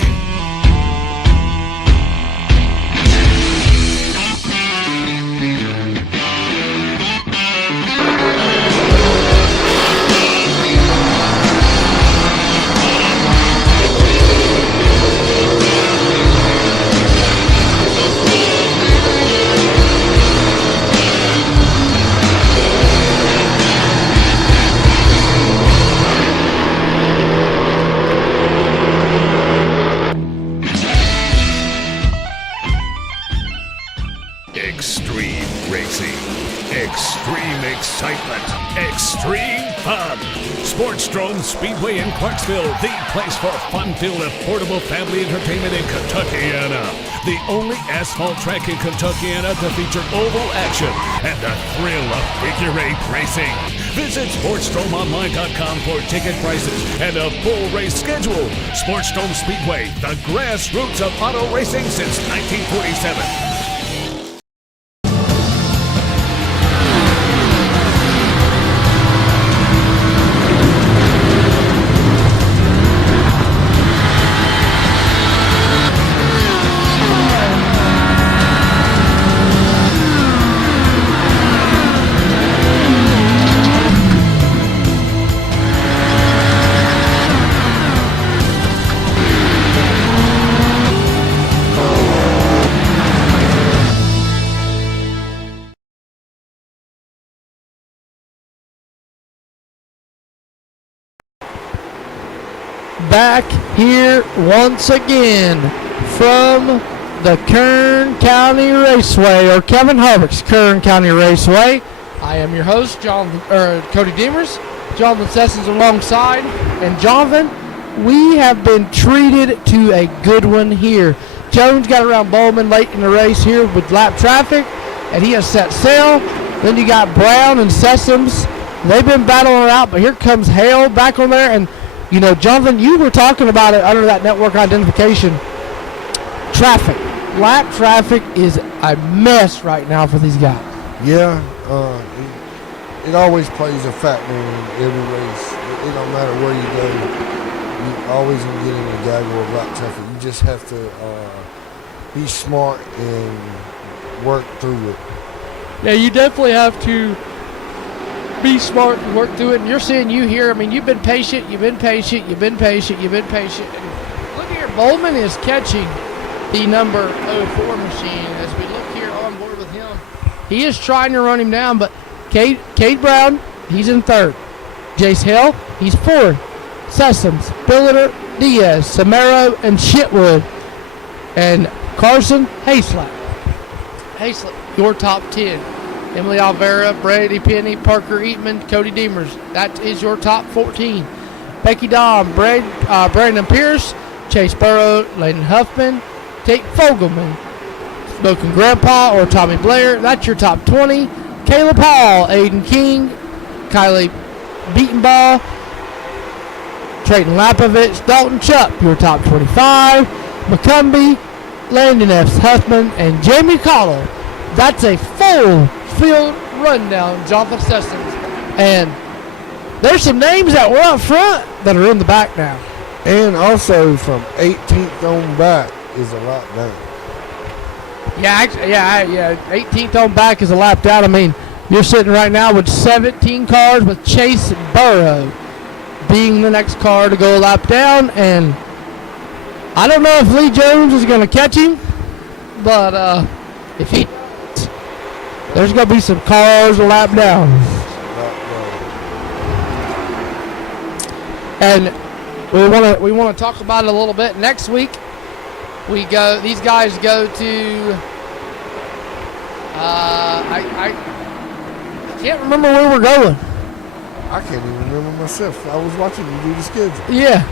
Extreme racing, extreme excitement, extreme fun. Sportsdrome Speedway in Clarksville, the place for fun-filled, affordable family entertainment in Kentuckiana. The only asphalt track in Kentuckiana to feature oval action and the thrill of figure-8 racing. Visit SportsDromeOnline.com for ticket prices and a full race schedule. Sportsdrome Speedway, the grassroots of auto racing since 1947. Back here once again from the Kern County Raceway, or Kevin Harvicks Kern County Raceway. I am your host, Cody Demers. Jonathan Sessions alongside. And Jonathan, we have been treated to a good one here. Jones got around Bowman late in the race here with lap traffic, and he has set sail. Then you got Brown and Sessions. They've been battling it out, but here comes Hale back on there. And you know, Jonathan, you were talking about it under that network identification. Traffic. Lap traffic is a mess right now for these guys. Yeah, it always plays a factor in every race. It don't matter where you go. You always going to get in a gaggle of lap traffic. You just have to be smart and work through it. Yeah, you definitely have to be smart and work through it. And you're seeing you here. I mean, you've been patient, you've been patient, you've been patient, you've been patient. And look here, Bowman is catching the number 04 machine as we look here on board with him. He is trying to run him down, but Cade Brown, he's in third. Jace Hill, he's fourth. Sessoms, Billiter, Diaz, Samaro, and Chitwood. And Carson Hayslett. Hayslett, your top 10. Emily Alvera, Brady Penny, Parker Eatman, Cody Demers. That is your top 14. Becky Dahm, Brandon Pierce, Chase Burrow, Layden Huffman, Tate Fogelman, Smoking Grandpa or Tommy Blair. That's your top 20. Caleb Hall, Aiden King, Kylie Beatonball, Trayton Lapovich, Dalton Chupp, your top 25. McCumbee, Landon F. Huffman, and Jamie Cottle. That's a full field rundown, Jonathan Sessions. And there's some names that were up front that are in the back now. And also from 18th on back is a lap down. Yeah, 18th on back is a lap down. I mean, you're sitting right now with 17 cars with Chase Burrow being the next car to go a lap down. And I don't know if Lee Jones is going to catch him, but if he does, there's going to be some cars a lap down. And we want to talk about it a little bit. Next week, these guys go to, I can't remember where we're going. I can't even remember myself. I was watching you do the schedule. Yeah.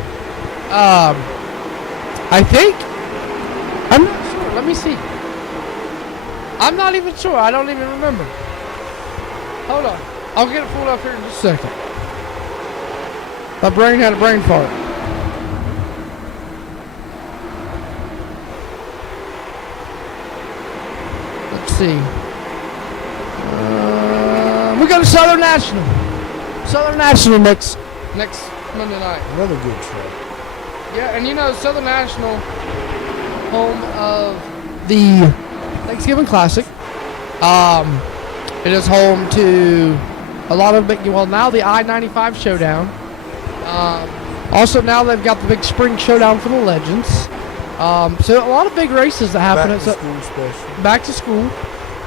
I think, I'm not sure. Let me see. I'm not even sure. I don't even remember. Hold on. I'll get it pulled up here in just a second. My brain had a brain fart. Let's see. We go to Southern National. Southern National next Monday night. Another good track. Yeah, and you know, Southern National, home of the Thanksgiving Classic. It is home to a lot of big, well, now the I-95 Showdown. Also now they've got the big Spring Showdown for the Legends. So a lot of big races that happen Back to school special. Back to school.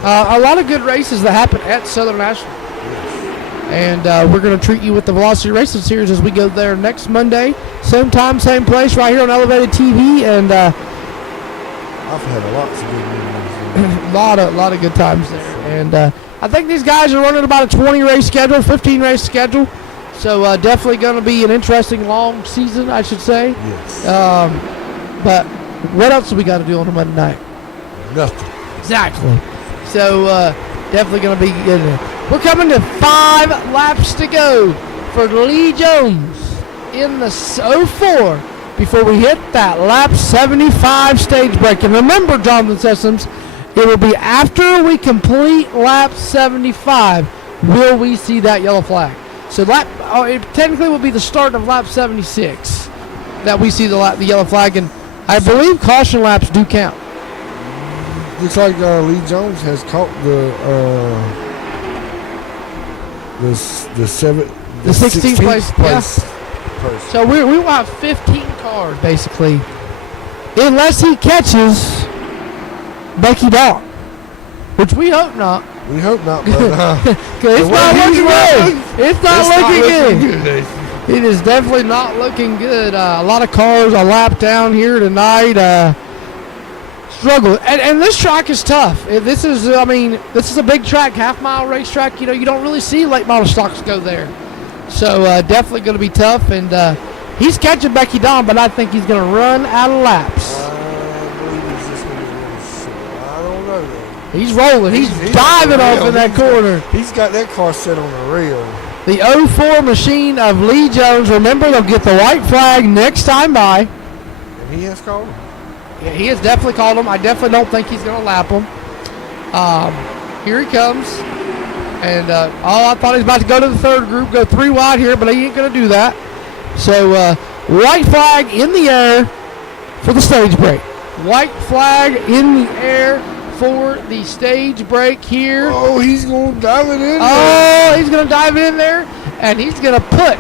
A lot of good races that happen at Southern National. And we're going to treat you with the Velocity Racing Series as we go there next Monday. Same time, same place, right here on Elevated TV. And I've had lots of good memories. lot of good times there. And I think these guys are running about a 20 race schedule, 15 race schedule. So definitely going to be an interesting long season, I should say. Yes. But what else do we got to do on a Monday night? Nothing. Exactly. So definitely going to be good. We're coming to 5 laps to go for Lee Jones in the 04 before we hit that lap 75 stage break. And remember, Jonathan Sessions, it will be after we complete lap 75 will we see that yellow flag. So it technically will be the start of lap 76 that we see the yellow flag. And I believe caution laps do count. Looks like Lee Jones has caught the 16th place. Yeah. So we will have 15 cars basically, unless he catches Becky Dawn, which we hope not. We hope not, but it's not looking good. It's not looking good. It is definitely not looking good. A lot of cars a lap down here tonight. Struggle, and this track is tough. This is a big track, half-mile racetrack. You know, you don't really see late model stocks go there. So definitely going to be tough. And he's catching Becky Dawn, but I think he's going to run out of laps. I believe he's just going to run short. I don't know, though. He's rolling. He's diving off in that corner. He's got that car set on the rail. The 04 machine of Lee Jones. Remember, they'll get the white flag next time by. And he has called him. Yeah, he has definitely called him. I definitely don't think he's going to lap him. Here he comes. And I thought he was about to go to the third group, go 3 wide here, but he ain't going to do that. So white flag in the air for the stage break. White flag in the air for the stage break here. Oh, he's going to dive it in there. Oh, he's going to dive in there, and he's going to put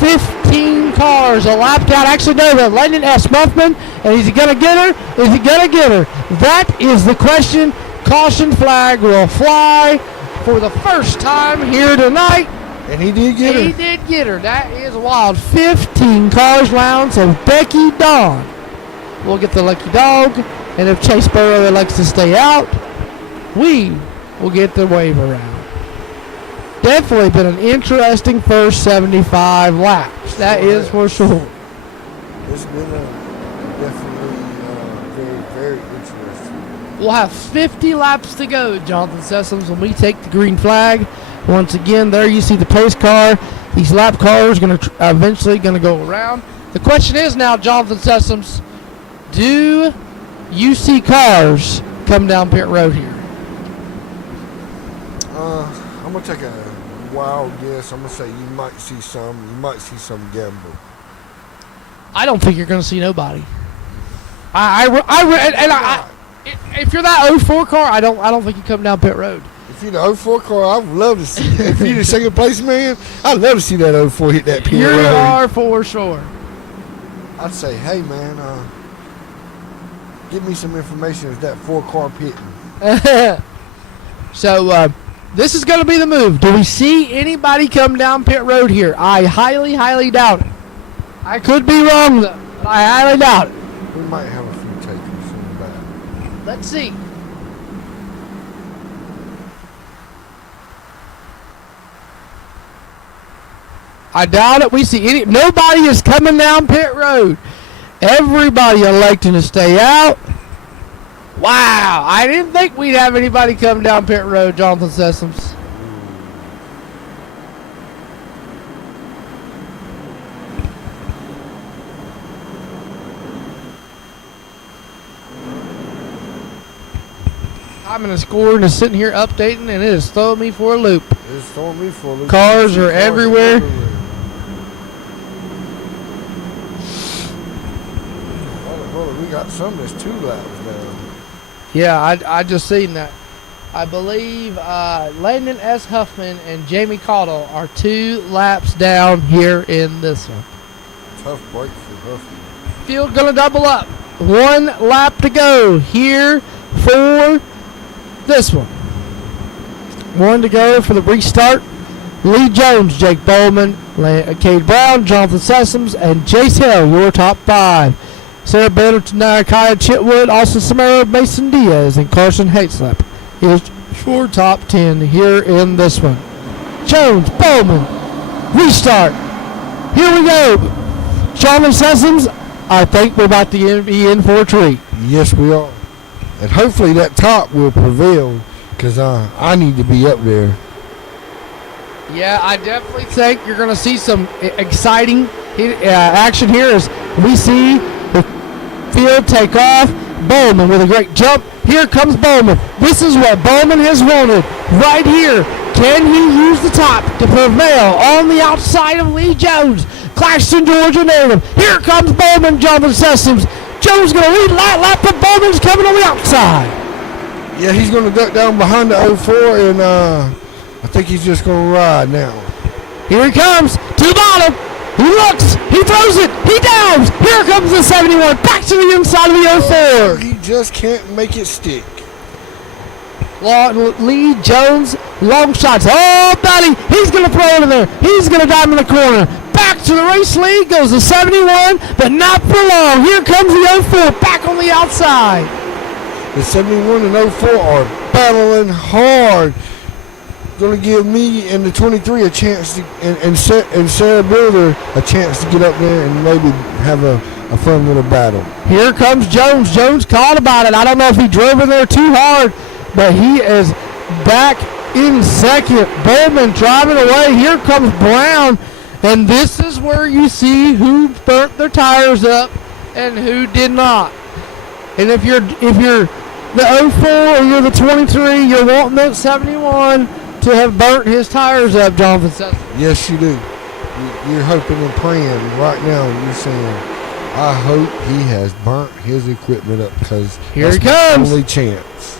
15 cars a lap down. Actually, no, the Landon S. Muffman, and is he going to get her? Is he going to get her? That is the question. Caution flag will fly for the first time here tonight. And he did get her. He did get her. That is wild. 15 cars rounds of Becky Dawn. We'll get the lucky dog. And if Chase Burrow elects to stay out, we will get the wave around. Definitely been an interesting first 75 laps. That is for sure. It's been definitely very, very interesting. We'll have 50 laps to go, Jonathan Sessions, when we take the green flag. Once again, there you see the pace car. These lap cars are eventually going to go around. The question is now, Jonathan Sessions, do you see cars come down pit road here? I'm gonna take a wild guess. I'm gonna say you might see some. You might see some gamble. I don't think you're going to see nobody. If you're that 04 car, I don't think you come down pit road. If you're the 04 car, I'd love to see. If you're the second place man, I'd love to see that 04 hit that pit road. You are for sure. I'd say, hey man, give me some information. Is that 4 car pitting? So this is going to be the move. Do we see anybody come down pit road here? I highly, highly doubt it. I could be wrong though, but I highly doubt it. We might have a few takers in the back. Let's see. I doubt it. We see nobody is coming down pit road. Everybody electing to stay out. Wow, I didn't think we'd have anybody come down pit road, Jonathan Sessoms. I'm going to score and is sitting here updating, and it is throwing me for a loop. It's throwing me for a loop. Cars are everywhere. We got some that's 2 laps down. Yeah, I just seen that. I believe Landon S. Huffman and Jamie Caudill are 2 laps down here in this one. Tough break for Huffman. Field going to double up. 1 lap to go here for this one. 1 to go for the restart. Lee Jones, Jake Bowman, Cade Brown, Jonathan Sessoms, and Jace Hill, your top 5. Sarah Bader, Kaya Chitwood, Austin Samara, Mason Diaz, and Carson Hateslap is your top 10 here in this one. Jones, Bowman, restart. Here we go. Jonathan Sessoms, I think we're about to be in for a treat. Yes, we are. And hopefully that top will prevail because I need to be up there. Yeah, I definitely think you're going to see some exciting action here as we see the field take off. Bowman with a great jump. Here comes Bowman. This is what Bowman has wanted right here. Can he use the top to prevail on the outside of Lee Jones? Claxton, Georgia native. Here comes Bowman, Jonathan Sessoms. Jones going to lead lap, but Bowman's coming on the outside. Yeah, he's going to duck down behind the 04, and I think he's just going to ride now. Here he comes to the bottom. He looks. He throws it. He downs. Here comes the 71. Back to the inside of the 04. He just can't make it stick. Lee Jones, long shots. Oh, buddy. He's going to throw it in there. He's going to dive in the corner. Back to the race lead goes the 71, but not for long. Here comes the 04 back on the outside. The 71 and 04 are battling hard. Going to give me and the 23 a chance to, and Sarah Builder a chance to get up there and maybe have a fun little battle. Here comes Jones. Jones caught about it. I don't know if he drove in there too hard, but he is back in second. Bowman driving away. Here comes Brown, and this is where you see who burnt their tires up and who did not. And if you're the 04 or you're the 23, you're wanting that 71 to have burnt his tires up, Jonathan Sessoms. Yes, you do. You're hoping and praying right now. You're saying, I hope he has burnt his equipment up because here that's he comes. My only chance.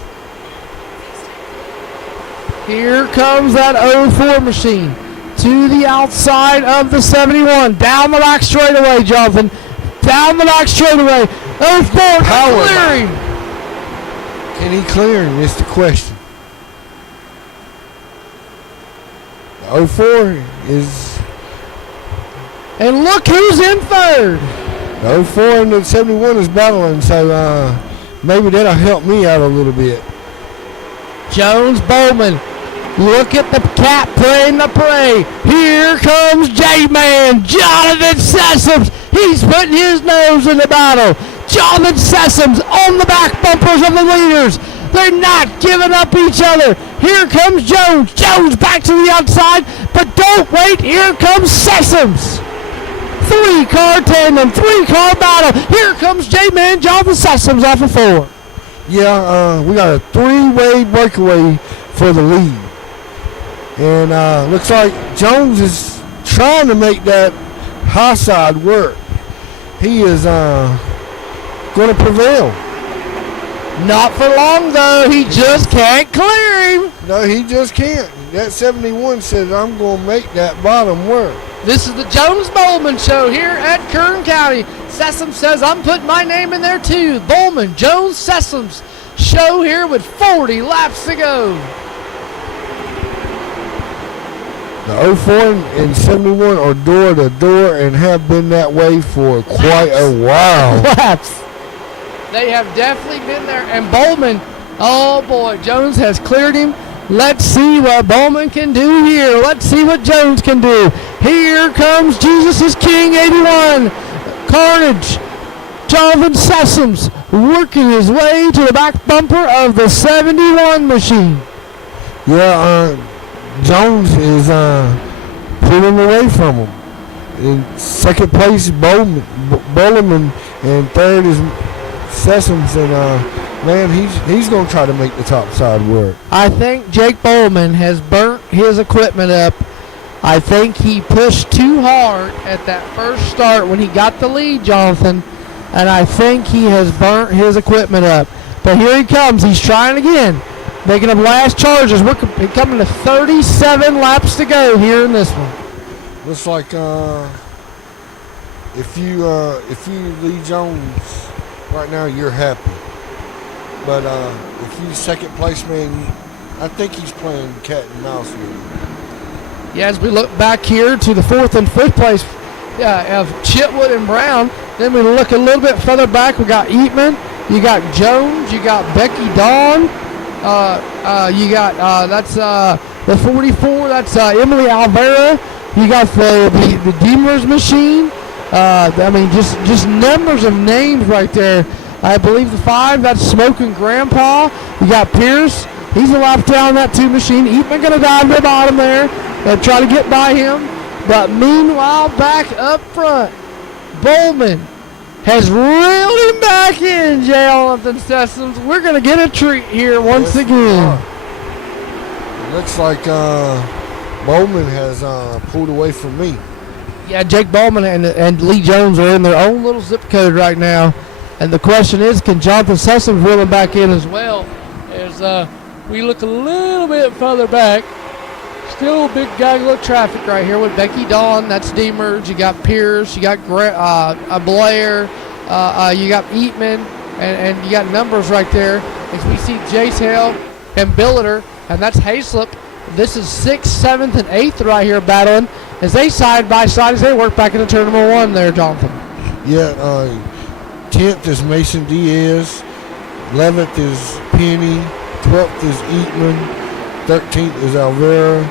Here comes that 04 machine to the outside of the 71. Down the back straightaway, Jonathan. Down the back straightaway. 04 Power clearing. Can he clear him? Is the question. The 04 is. And look who's in third. The 04 and the 71 is battling, so maybe that'll help me out a little bit. Jones, Bowman. Look at the cat playing the parade. Here comes J-Man, Jonathan Sessoms. He's putting his nose in the battle. Jonathan Sessoms on the back bumpers of the leaders. They're not giving up each other. Here comes Jones. Jones back to the outside, but don't wait. Here comes Sessoms. three-car tandem, three-car battle. Here comes J-Man Jonathan Sessoms off of 4. Yeah, we got a three-way breakaway for the lead. And looks like Jones is trying to make that high side work. He is going to prevail. Not for long, though. He just can't clear him. No, he just can't. That 71 says, I'm going to make that bottom work. This is the Jones-Bowman show here at Kern County. Sessoms says, I'm putting my name in there too. Bowman, Jones, Sessoms show here with 40 laps to go. The 04 and 71 are door to door and have been that way for quite a while. Laps. They have definitely been there. And Bowman, oh boy, Jones has cleared him. Let's see what Bowman can do here. Let's see what Jones can do. Here comes Jesus is King 81. Carnage. Jonathan Sessoms working his way to the back bumper of the 71 machine. Yeah, Jones is pulling away from him. In second place, Bowman, and third is Sessoms, and man, he's going to try to make the top side work. I think Jake Bowman has burnt his equipment up. I think he pushed too hard at that first start when he got the lead, Jonathan, and I think he has burnt his equipment up. But here he comes. He's trying again, making up last charges. We're coming to 37 laps to go here in this one. Looks like if you lead Jones right now, you're happy. But if you second place, man, I think he's playing cat and mouse here. Yeah, as we look back here to the fourth and fifth place of Chitwood and Brown, then we look a little bit further back. We got Eatman, you got Jones, you got Becky Dawn, you got that's the 44. That's Emily Alvera. You got the Deemers machine. I mean, just numbers of names right there. I believe the 5, that's Smoking Grandpa. You got Pierce. He's a lap down that 2 machine. Eatman going to dive to the bottom there and try to get by him. But meanwhile, back up front, Bowman has reeled him back in, Jonathan Sessoms. We're going to get a treat here once again. It looks like Bowman has pulled away from me. Yeah, Jake Bowman and Lee Jones are in their own little zip code right now. And the question is, can Jonathan Sessoms reel him back in as well? As we look a little bit further back, still big gaggle of traffic right here with Becky Dawn. That's Deemers. You got Pierce. You got Blair. You got Eatman. And you got numbers right there. As we see Jace Hale and Billiter. And that's Hayslip. This is 6th, 7th, and 8th right here battling as they side by side as they work back into turn number 1 there, Jonathan. Yeah, 10th is Mason Diaz, 11th is Penny, 12th is Eatman, 13th is Alvera,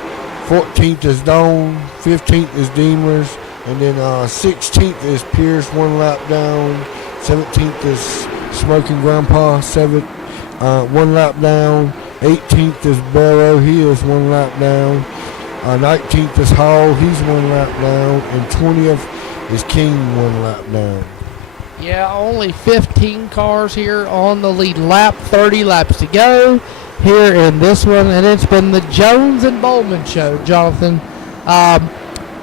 14th is Dawn, 15th is Deemers, and then 16th is Pierce, 1 lap down, 17th is Smoking Grandpa, 1 lap down, 18th is Barrow, he is 1 lap down, 19th is Hall, he's 1 lap down, and 20th is King, 1 lap down. Yeah, only 15 cars here on the lead lap, 30 laps to go here in this one, and it's been the Jones and Bowman show, Jonathan.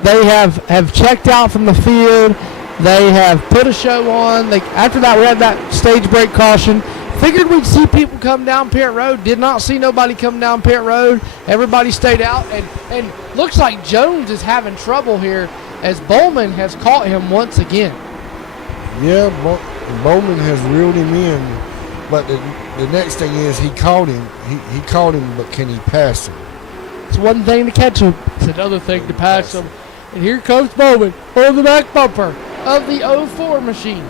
They have checked out from the field. They have put a show on. After that, we had that stage break caution. Figured we'd see people come down pit road. Did not see nobody come down pit road. Everybody stayed out, and looks like Jones is having trouble here as Bowman has caught him once again. Yeah, Bowman has reeled him in, but the next thing is he caught him. He caught him, but can he pass him? It's one thing to catch him. It's another thing to pass him. And here comes Bowman on the back bumper of the 04 machine.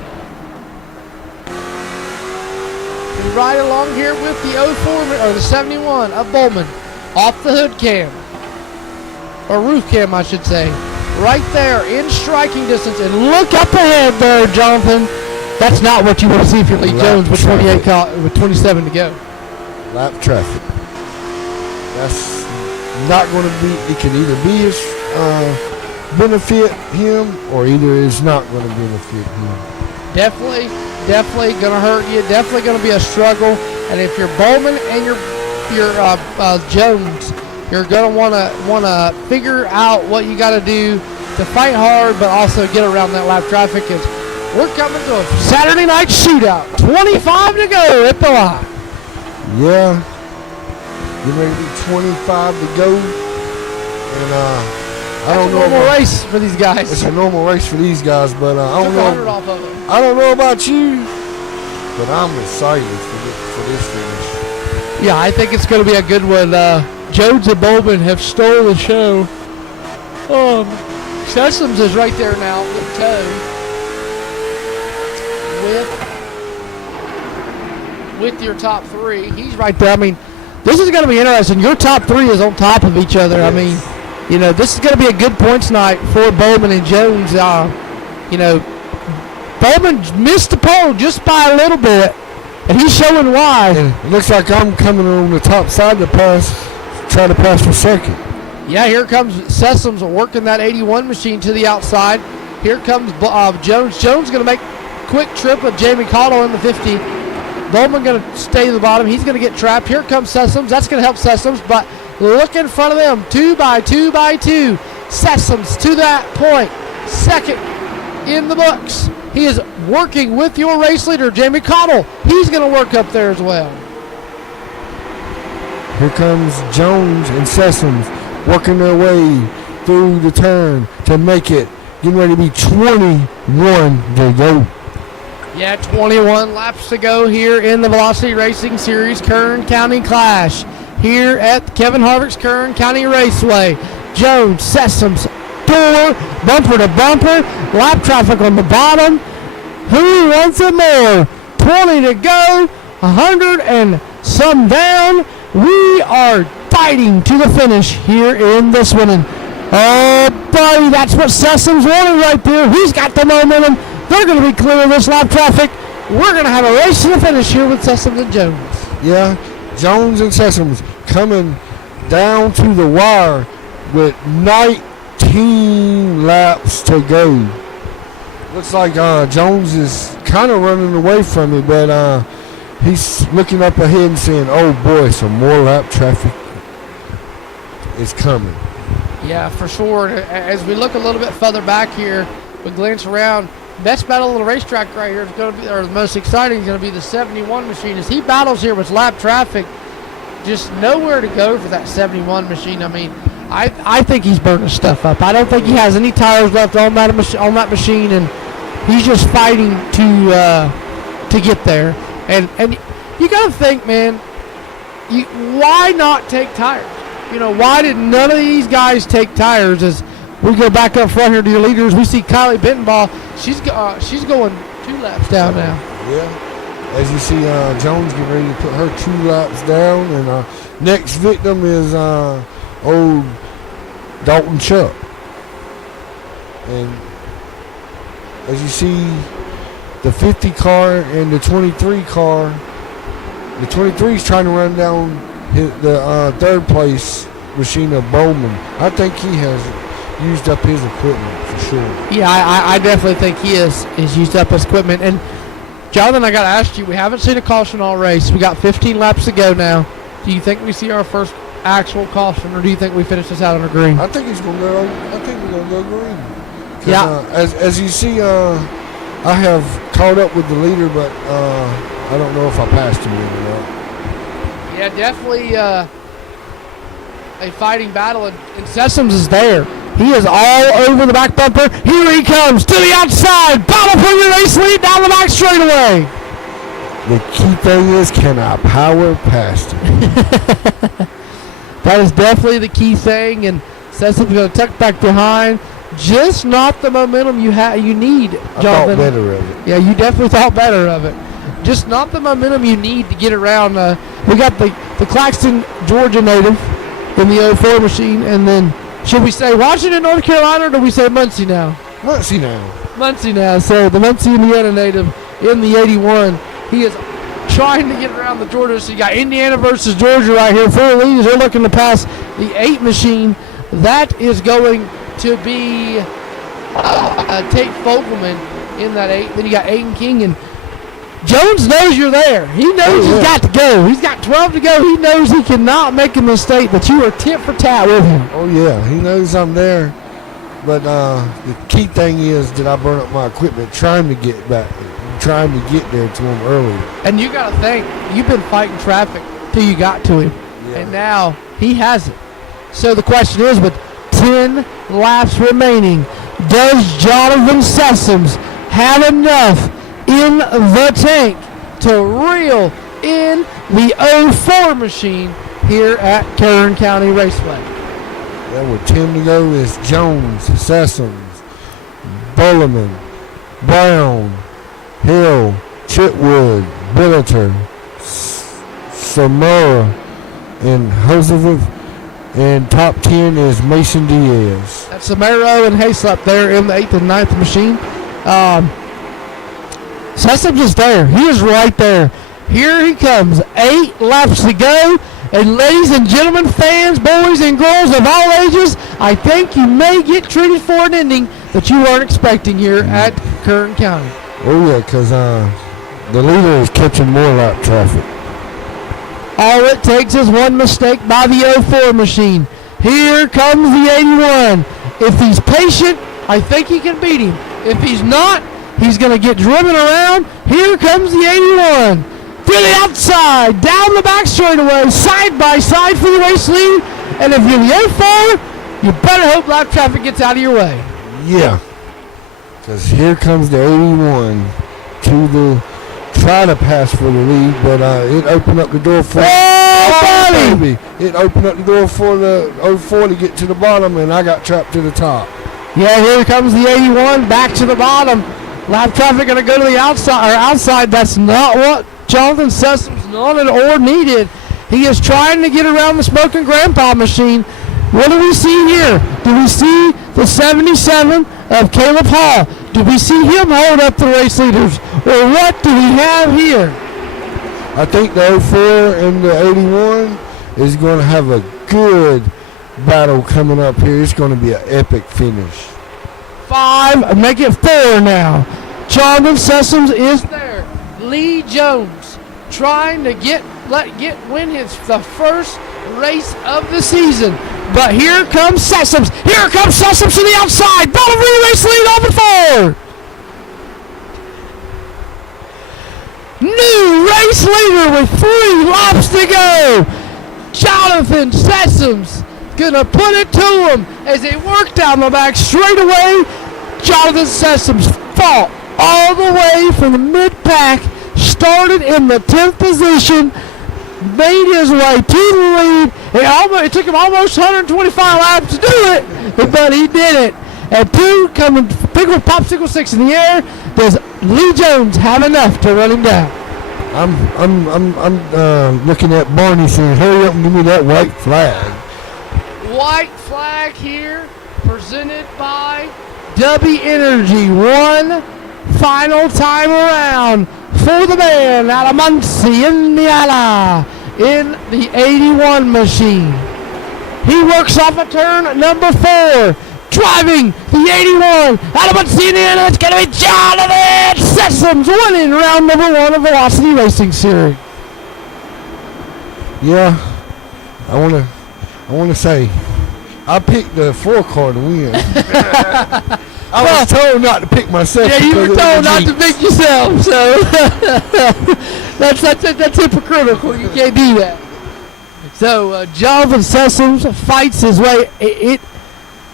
We ride along here with the 04 or the 71 of Bowman off the hood cam, or roof cam, I should say. Right there in striking distance, and look up ahead there, Jonathan. That's not what you want to see if you're Lee Jones with 27 to go. Lap traffic. That's not going to be. It can either be his benefit him or either it's not going to benefit him. Definitely going to hurt you. Definitely going to be a struggle. And if you're Bowman and you're Jones, you're going to want to figure out what you got to do to fight hard, but also get around that lap traffic. As we're coming to a Saturday night shootout. 25 to go at the line. Yeah. Getting ready to be 25 to go. And I don't know. It's a normal race for these guys. It's a normal race for these guys, but I don't know. 100 off of them. I don't know about you, but I'm excited for this finish. Yeah, I think it's going to be a good one. Jones and Bowman have stole the show. Sessoms is right there now with toe. With your top three. He's right there. I mean, this is going to be interesting. Your top three is on top of each other. Yes. I mean, this is going to be a good points night for Bowman and Jones. Bowman missed the pole just by a little bit, and he's showing why. And it looks like I'm coming on the top side to try to pass for second. Yeah, here comes Sessoms working that 81 machine to the outside. Here comes Jones. Jones going to make a quick trip with Jamie Cottle in the 50. Bowman going to stay to the bottom. He's going to get trapped. Here comes Sessoms. That's going to help Sessoms, but look in front of them. 2 by 2 by 2. Sessoms to that point. Second in the books. He is working with your race leader, Jamie Cottle. He's going to work up there as well. Here comes Jones and Sessoms working their way through the turn to make it. Getting ready to be 21 to go. Yeah, 21 laps to go here in the Velocity Racing Series Kern County Clash here at Kevin Harvicks Kern County Raceway. Jones, Sessoms, bumper to bumper, lap traffic on the bottom. Who wants it more? 20 to go, 100 and some down. We are fighting to the finish here in this one. And oh, buddy, that's what Sessoms wanted right there. He's got the momentum. They're going to be clear of this lap traffic. We're going to have a race to the finish here with Sessoms and Jones. Yeah, Jones and Sessoms coming down to the wire with 19 laps to go. Looks like Jones is kind of running away from it, but he's looking up ahead and saying, oh boy, some more lap traffic is coming. Yeah, for sure. As we look a little bit further back here, we glance around. Best battle of the racetrack right here is going to be, or the most exciting is going to be the 71 machine. As he battles here with lap traffic, just nowhere to go for that 71 machine. I mean, I think he's burning stuff up. I don't think he has any tires left on that machine, and he's just fighting to get there. And you got to think, man, why not take tires? Why did none of these guys take tires? As we go back up front here to your leaders, we see Kylie Bentonbaugh. She's going 2 laps down now. Yeah. As you see, Jones getting ready to put her 2 laps down, and next victim is old Dalton Chuck. And as you see, the 50 car and the 23 car, the 23 is trying to run down the third place machine of Bowman. I think he has used up his equipment for sure. Yeah, I definitely think he has used up his equipment. And Jonathan, I got to ask you, we haven't seen a caution all race. We got 15 laps to go now. Do you think we see our first actual caution, or do you think we finish this out on a green? I think he's going to go. I think we're going to go green. Yeah. As you see, I have caught up with the leader, but I don't know if I passed him yet or not. Yeah, definitely a fighting battle, and Sessoms is there. He is all over the back bumper. Here he comes to the outside. Battle for your race lead down the back straightaway. The key thing is, can I power past him? That is definitely the key thing, and Sessoms going to tuck back behind. Just not the momentum you need, Jonathan. I thought better of it. Yeah, you definitely thought better of it. Just not the momentum you need to get around. We got the Claxton, Georgia native in the 04 machine, and then should we say Washington, North Carolina, or do we say Muncie now? Muncie now. Muncie now. So the Muncie, Indiana native in the 81. He is trying to get around the Georgia. So you got Indiana versus Georgia right here. 4 leaders. They're looking to pass the 8 machine. That is going to be Tate Fogelman in that 8. Then you got Aiden King, and Jones knows you're there. He knows he's got to go. He's got 12 to go. He knows he cannot make a mistake, that you are tit for tat with him. Oh, yeah. He knows I'm there. But the key thing is that I burn up my equipment trying to get back, trying to get there to him earlier. And you got to think, you've been fighting traffic till you got to him. Yeah. And now he has it. So the question is, with 10 laps remaining, does Jonathan Sessoms have enough in the tank to reel in the 04 machine here at Kern County Raceway? Yeah, with 10 to go is Jones, Sessoms, Bullerman, Brown, Hill, Chitwood, Billiter, Samara, and Hosevic. And top 10 is Mason Diaz. That's Samaro and Hayslip there in the 8th and 9th machine. Sessoms is there. He is right there. Here he comes. 8 laps to go. And ladies and gentlemen, fans, boys and girls of all ages, I think you may get treated for an ending that you weren't expecting here at Kern County. Oh, yeah, because the leader is catching more lap traffic. All it takes is one mistake by the 04 machine. Here comes the 81. If he's patient, I think he can beat him. If he's not, he's going to get driven around. Here comes the 81. To the outside, down the back straightaway, side by side for the race lead. And if you're the 04, you better hope lap traffic gets out of your way. Yeah, because here comes the 81 to the try to pass for the lead, but it opened up the door for baby. It opened up the door for the 04 to get to the bottom, and I got trapped to the top. Yeah, here comes the 81 back to the bottom. Lap traffic going to go to the outside. That's not what Jonathan Sessoms wanted or needed. He is trying to get around the Smoking Grandpa machine. What do we see here? Do we see the 77 of Caleb Hall? Do we see him hold up the race leaders? Or what do we have here? I think the 04 and the 81 is going to have a good battle coming up here. It's going to be an epic finish. 5, make it 4 now. Jonathan Sessoms is there. Lee Jones trying to win the first race of the season. But here comes Sessoms. Here comes Sessoms to the outside. Bolivar race lead over 4. New race leader with 3 laps to go. Jonathan Sessoms gonna put it to him as they work down the back straightaway. Jonathan Sessoms fought all the way from the mid-pack, started in the 10th position, made his way to the lead. It took him almost 125 laps to do it, but he did it. And 2 coming, big with popsicle 6 in the air. Does Lee Jones have enough to run him down? I'm looking at Barney saying, hurry up and give me that white flag. White flag here, presented by W Energy. One final time around for the man out of Muncie, Indiana, in the 81 machine. He works off of turn number 4, driving the 81 out of Muncie, Indiana. It's going to be Jonathan Sessoms winning round number 1 of Velocity Racing Series. Yeah, I want to say, I picked the 4 car to win. I was told not to pick myself. Yeah, you were told not to pick yourself, so that's hypocritical. You can't do that. So Jonathan Sessoms fights his way. It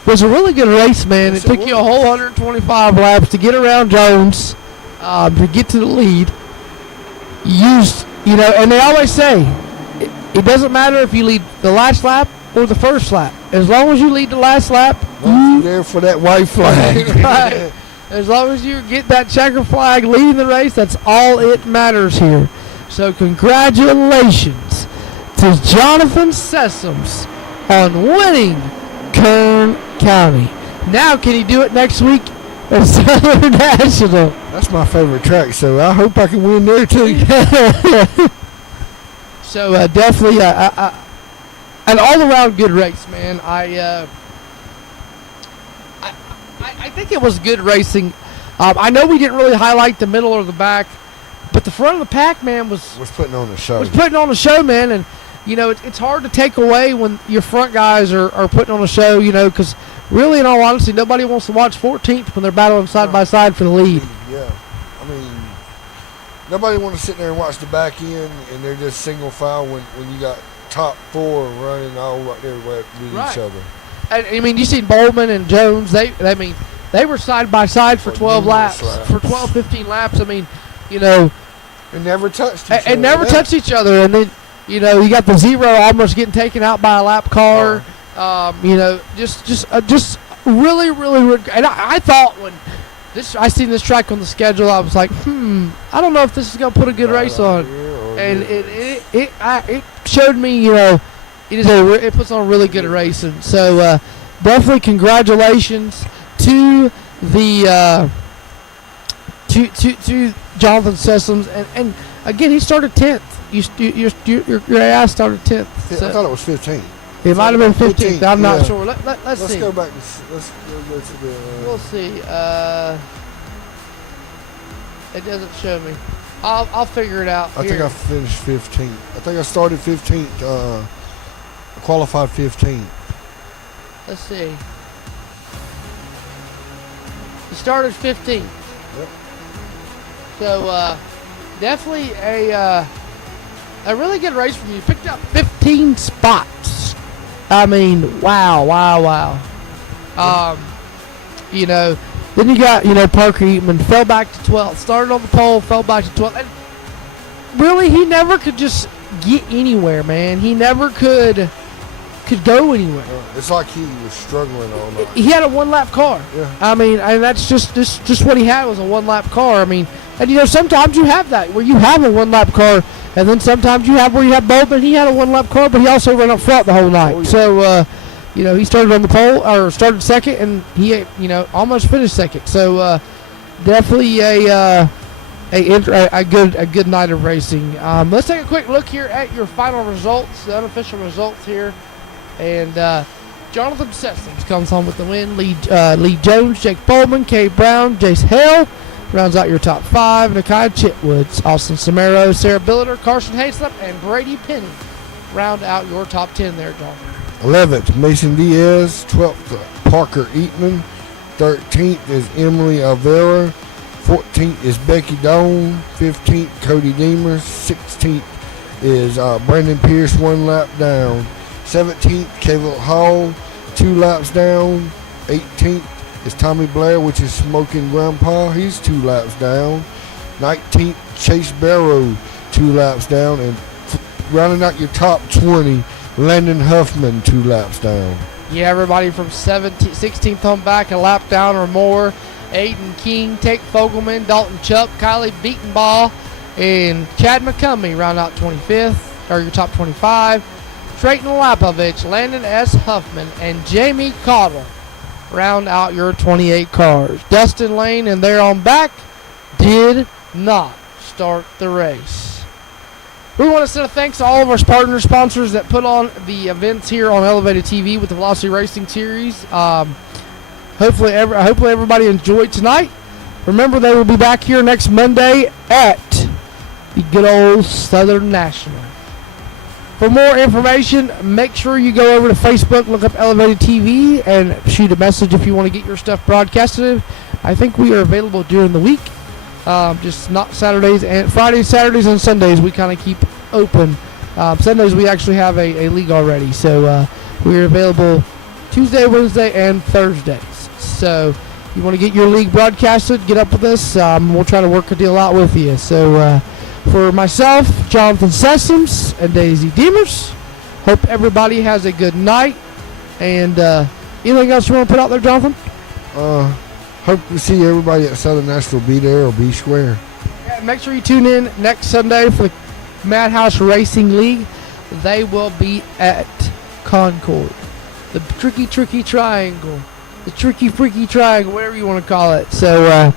was a really good race, man. It took you a whole 125 laps to get around Jones, to get to the lead. And they always say, it doesn't matter if you lead the last lap or the first lap. As long as you lead the last lap, you're there for that white flag. Right. As long as you get that checker flag leading the race, that's all it matters here. So congratulations to Jonathan Sessoms on winning Kern County. Now can he do it next week at Southern National? That's my favorite track, so I hope I can win there too. So definitely an all-around good race, man. I think it was good racing. I know we didn't really highlight the middle or the back, but the front of the pack, man, was putting on a show. Was putting on a show, man. And, it's hard to take away when your front guys are putting on a show, because really, in all honesty, nobody wants to watch 14th when they're battling side by side for the lead. Yeah. I mean, nobody wants to sit there and watch the back end, and they're just single file when you got top 4 running all right there with each other. And, you seen Bowman and Jones. They were side by side for 12 laps, for 12, 15 laps. And never touched each other. And never touched each other. And then, you got the 0 almost getting taken out by a lap car. Just really, really. And I thought when I seen this track on the schedule, I was like, I don't know if this is gonna put a good race on. And it showed me, it puts on a really good race. And so definitely congratulations to the to Jonathan Sessoms. And again, he started 10th. Your ass started 10th. So I thought it was 15th. It might have been 15th. I'm not sure. Let's see. Let's go back. Let's go to the. We'll see. It doesn't show me. I'll figure it out. I think I finished 15th. I think I started 15th. Qualified 15th. Let's see. You started 15th. Yep. So definitely a really good race from you. Picked up 15 spots. I mean, wow. Then you got, Parker Eatman fell back to 12th. Started on the pole, fell back to 12th. And really, he never could just get anywhere, man. He never could go anywhere. It's like he was struggling all night. He had a one-lap car. Yeah. And that's just what he had was a one-lap car. And sometimes you have that where you have a one-lap car, and then sometimes you have where you have both. And he had a one-lap car, but he also ran up front the whole night. Oh, yeah. So, he started on the pole or started second, and he, almost finished second. So, definitely a good night of racing. Let's take a quick look here at your final results, the unofficial results here. And Jonathan Sessoms comes home with the win. Lee Jones, Jake Bowman, Kay Brown, Jace Hale rounds out your top 5. Nakai Chitwoods, Austin Samaro, Sarah Billiter, Carson Hayslip, and Brady Penny round out your top 10 there, Jonathan. 11th, Mason Diaz. 12th, Parker Eatman. 13th is Emily Alvera. 14th is Becky Doan. 15th, Cody Deemers. 16th is Brandon Pierce, 1 lap down. 17th, Caleb Hall, 2 laps down. 18th is Tommy Blair, which is Smoking Grandpa. He's 2 laps down. 19th, Chase Barrow, 2 laps down. And rounding out your top 20, Landon Huffman, 2 laps down. Yeah, everybody from 16th on back, a lap down or more. Aiden King, Tate Fogelman, Dalton Chupp, Kylie Beatonball, and Chad McCummey round out 25th, or your top 25. Trayton Lapovich, Landon S. Huffman, and Jamie Cottle round out your 28 cars. Dustin Lane and they're on back did not start the race. We want to send a thanks to all of our partner sponsors that put on the events here on Elevated TV with the Velocity Racing Series. Hopefully everybody enjoyed tonight. Remember, they will be back here next Monday at the good old Southern National. For more information, make sure you go over to Facebook, look up Elevated TV, and shoot a message if you want to get your stuff broadcasted. I think we are available during the week, just not Saturdays and Fridays, Saturdays, and Sundays. We kind of keep open. Sundays we actually have a league already, so we're available Tuesday, Wednesday, and Thursdays. So you want to get your league broadcasted, get up with us. We'll try to work a deal out with you. So for myself, Jonathan Sessoms, and Daisy Deemers, hope everybody has a good night. And anything else you want to put out there, Jonathan? Hope to see everybody at Southern National be there or be square. Yeah, make sure you tune in next Sunday for the Madhouse Racing League. They will be at Concord. The tricky triangle. The tricky freaky triangle, whatever you want to call it. So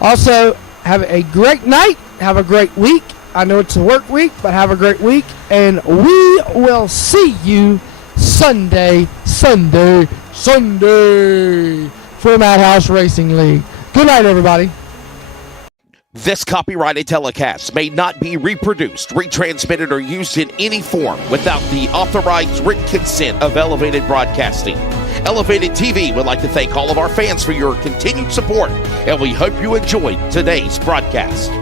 also have a great night. Have a great week. I know it's a work week, but have a great week. And we will see you Sunday. for Madhouse Racing League. Good night, everybody. This copyrighted telecast may not be reproduced, retransmitted, or used in any form without the authorized written consent of Elevated Broadcasting. Elevated TV would like to thank all of our fans for your continued support, and we hope you enjoyed today's broadcast.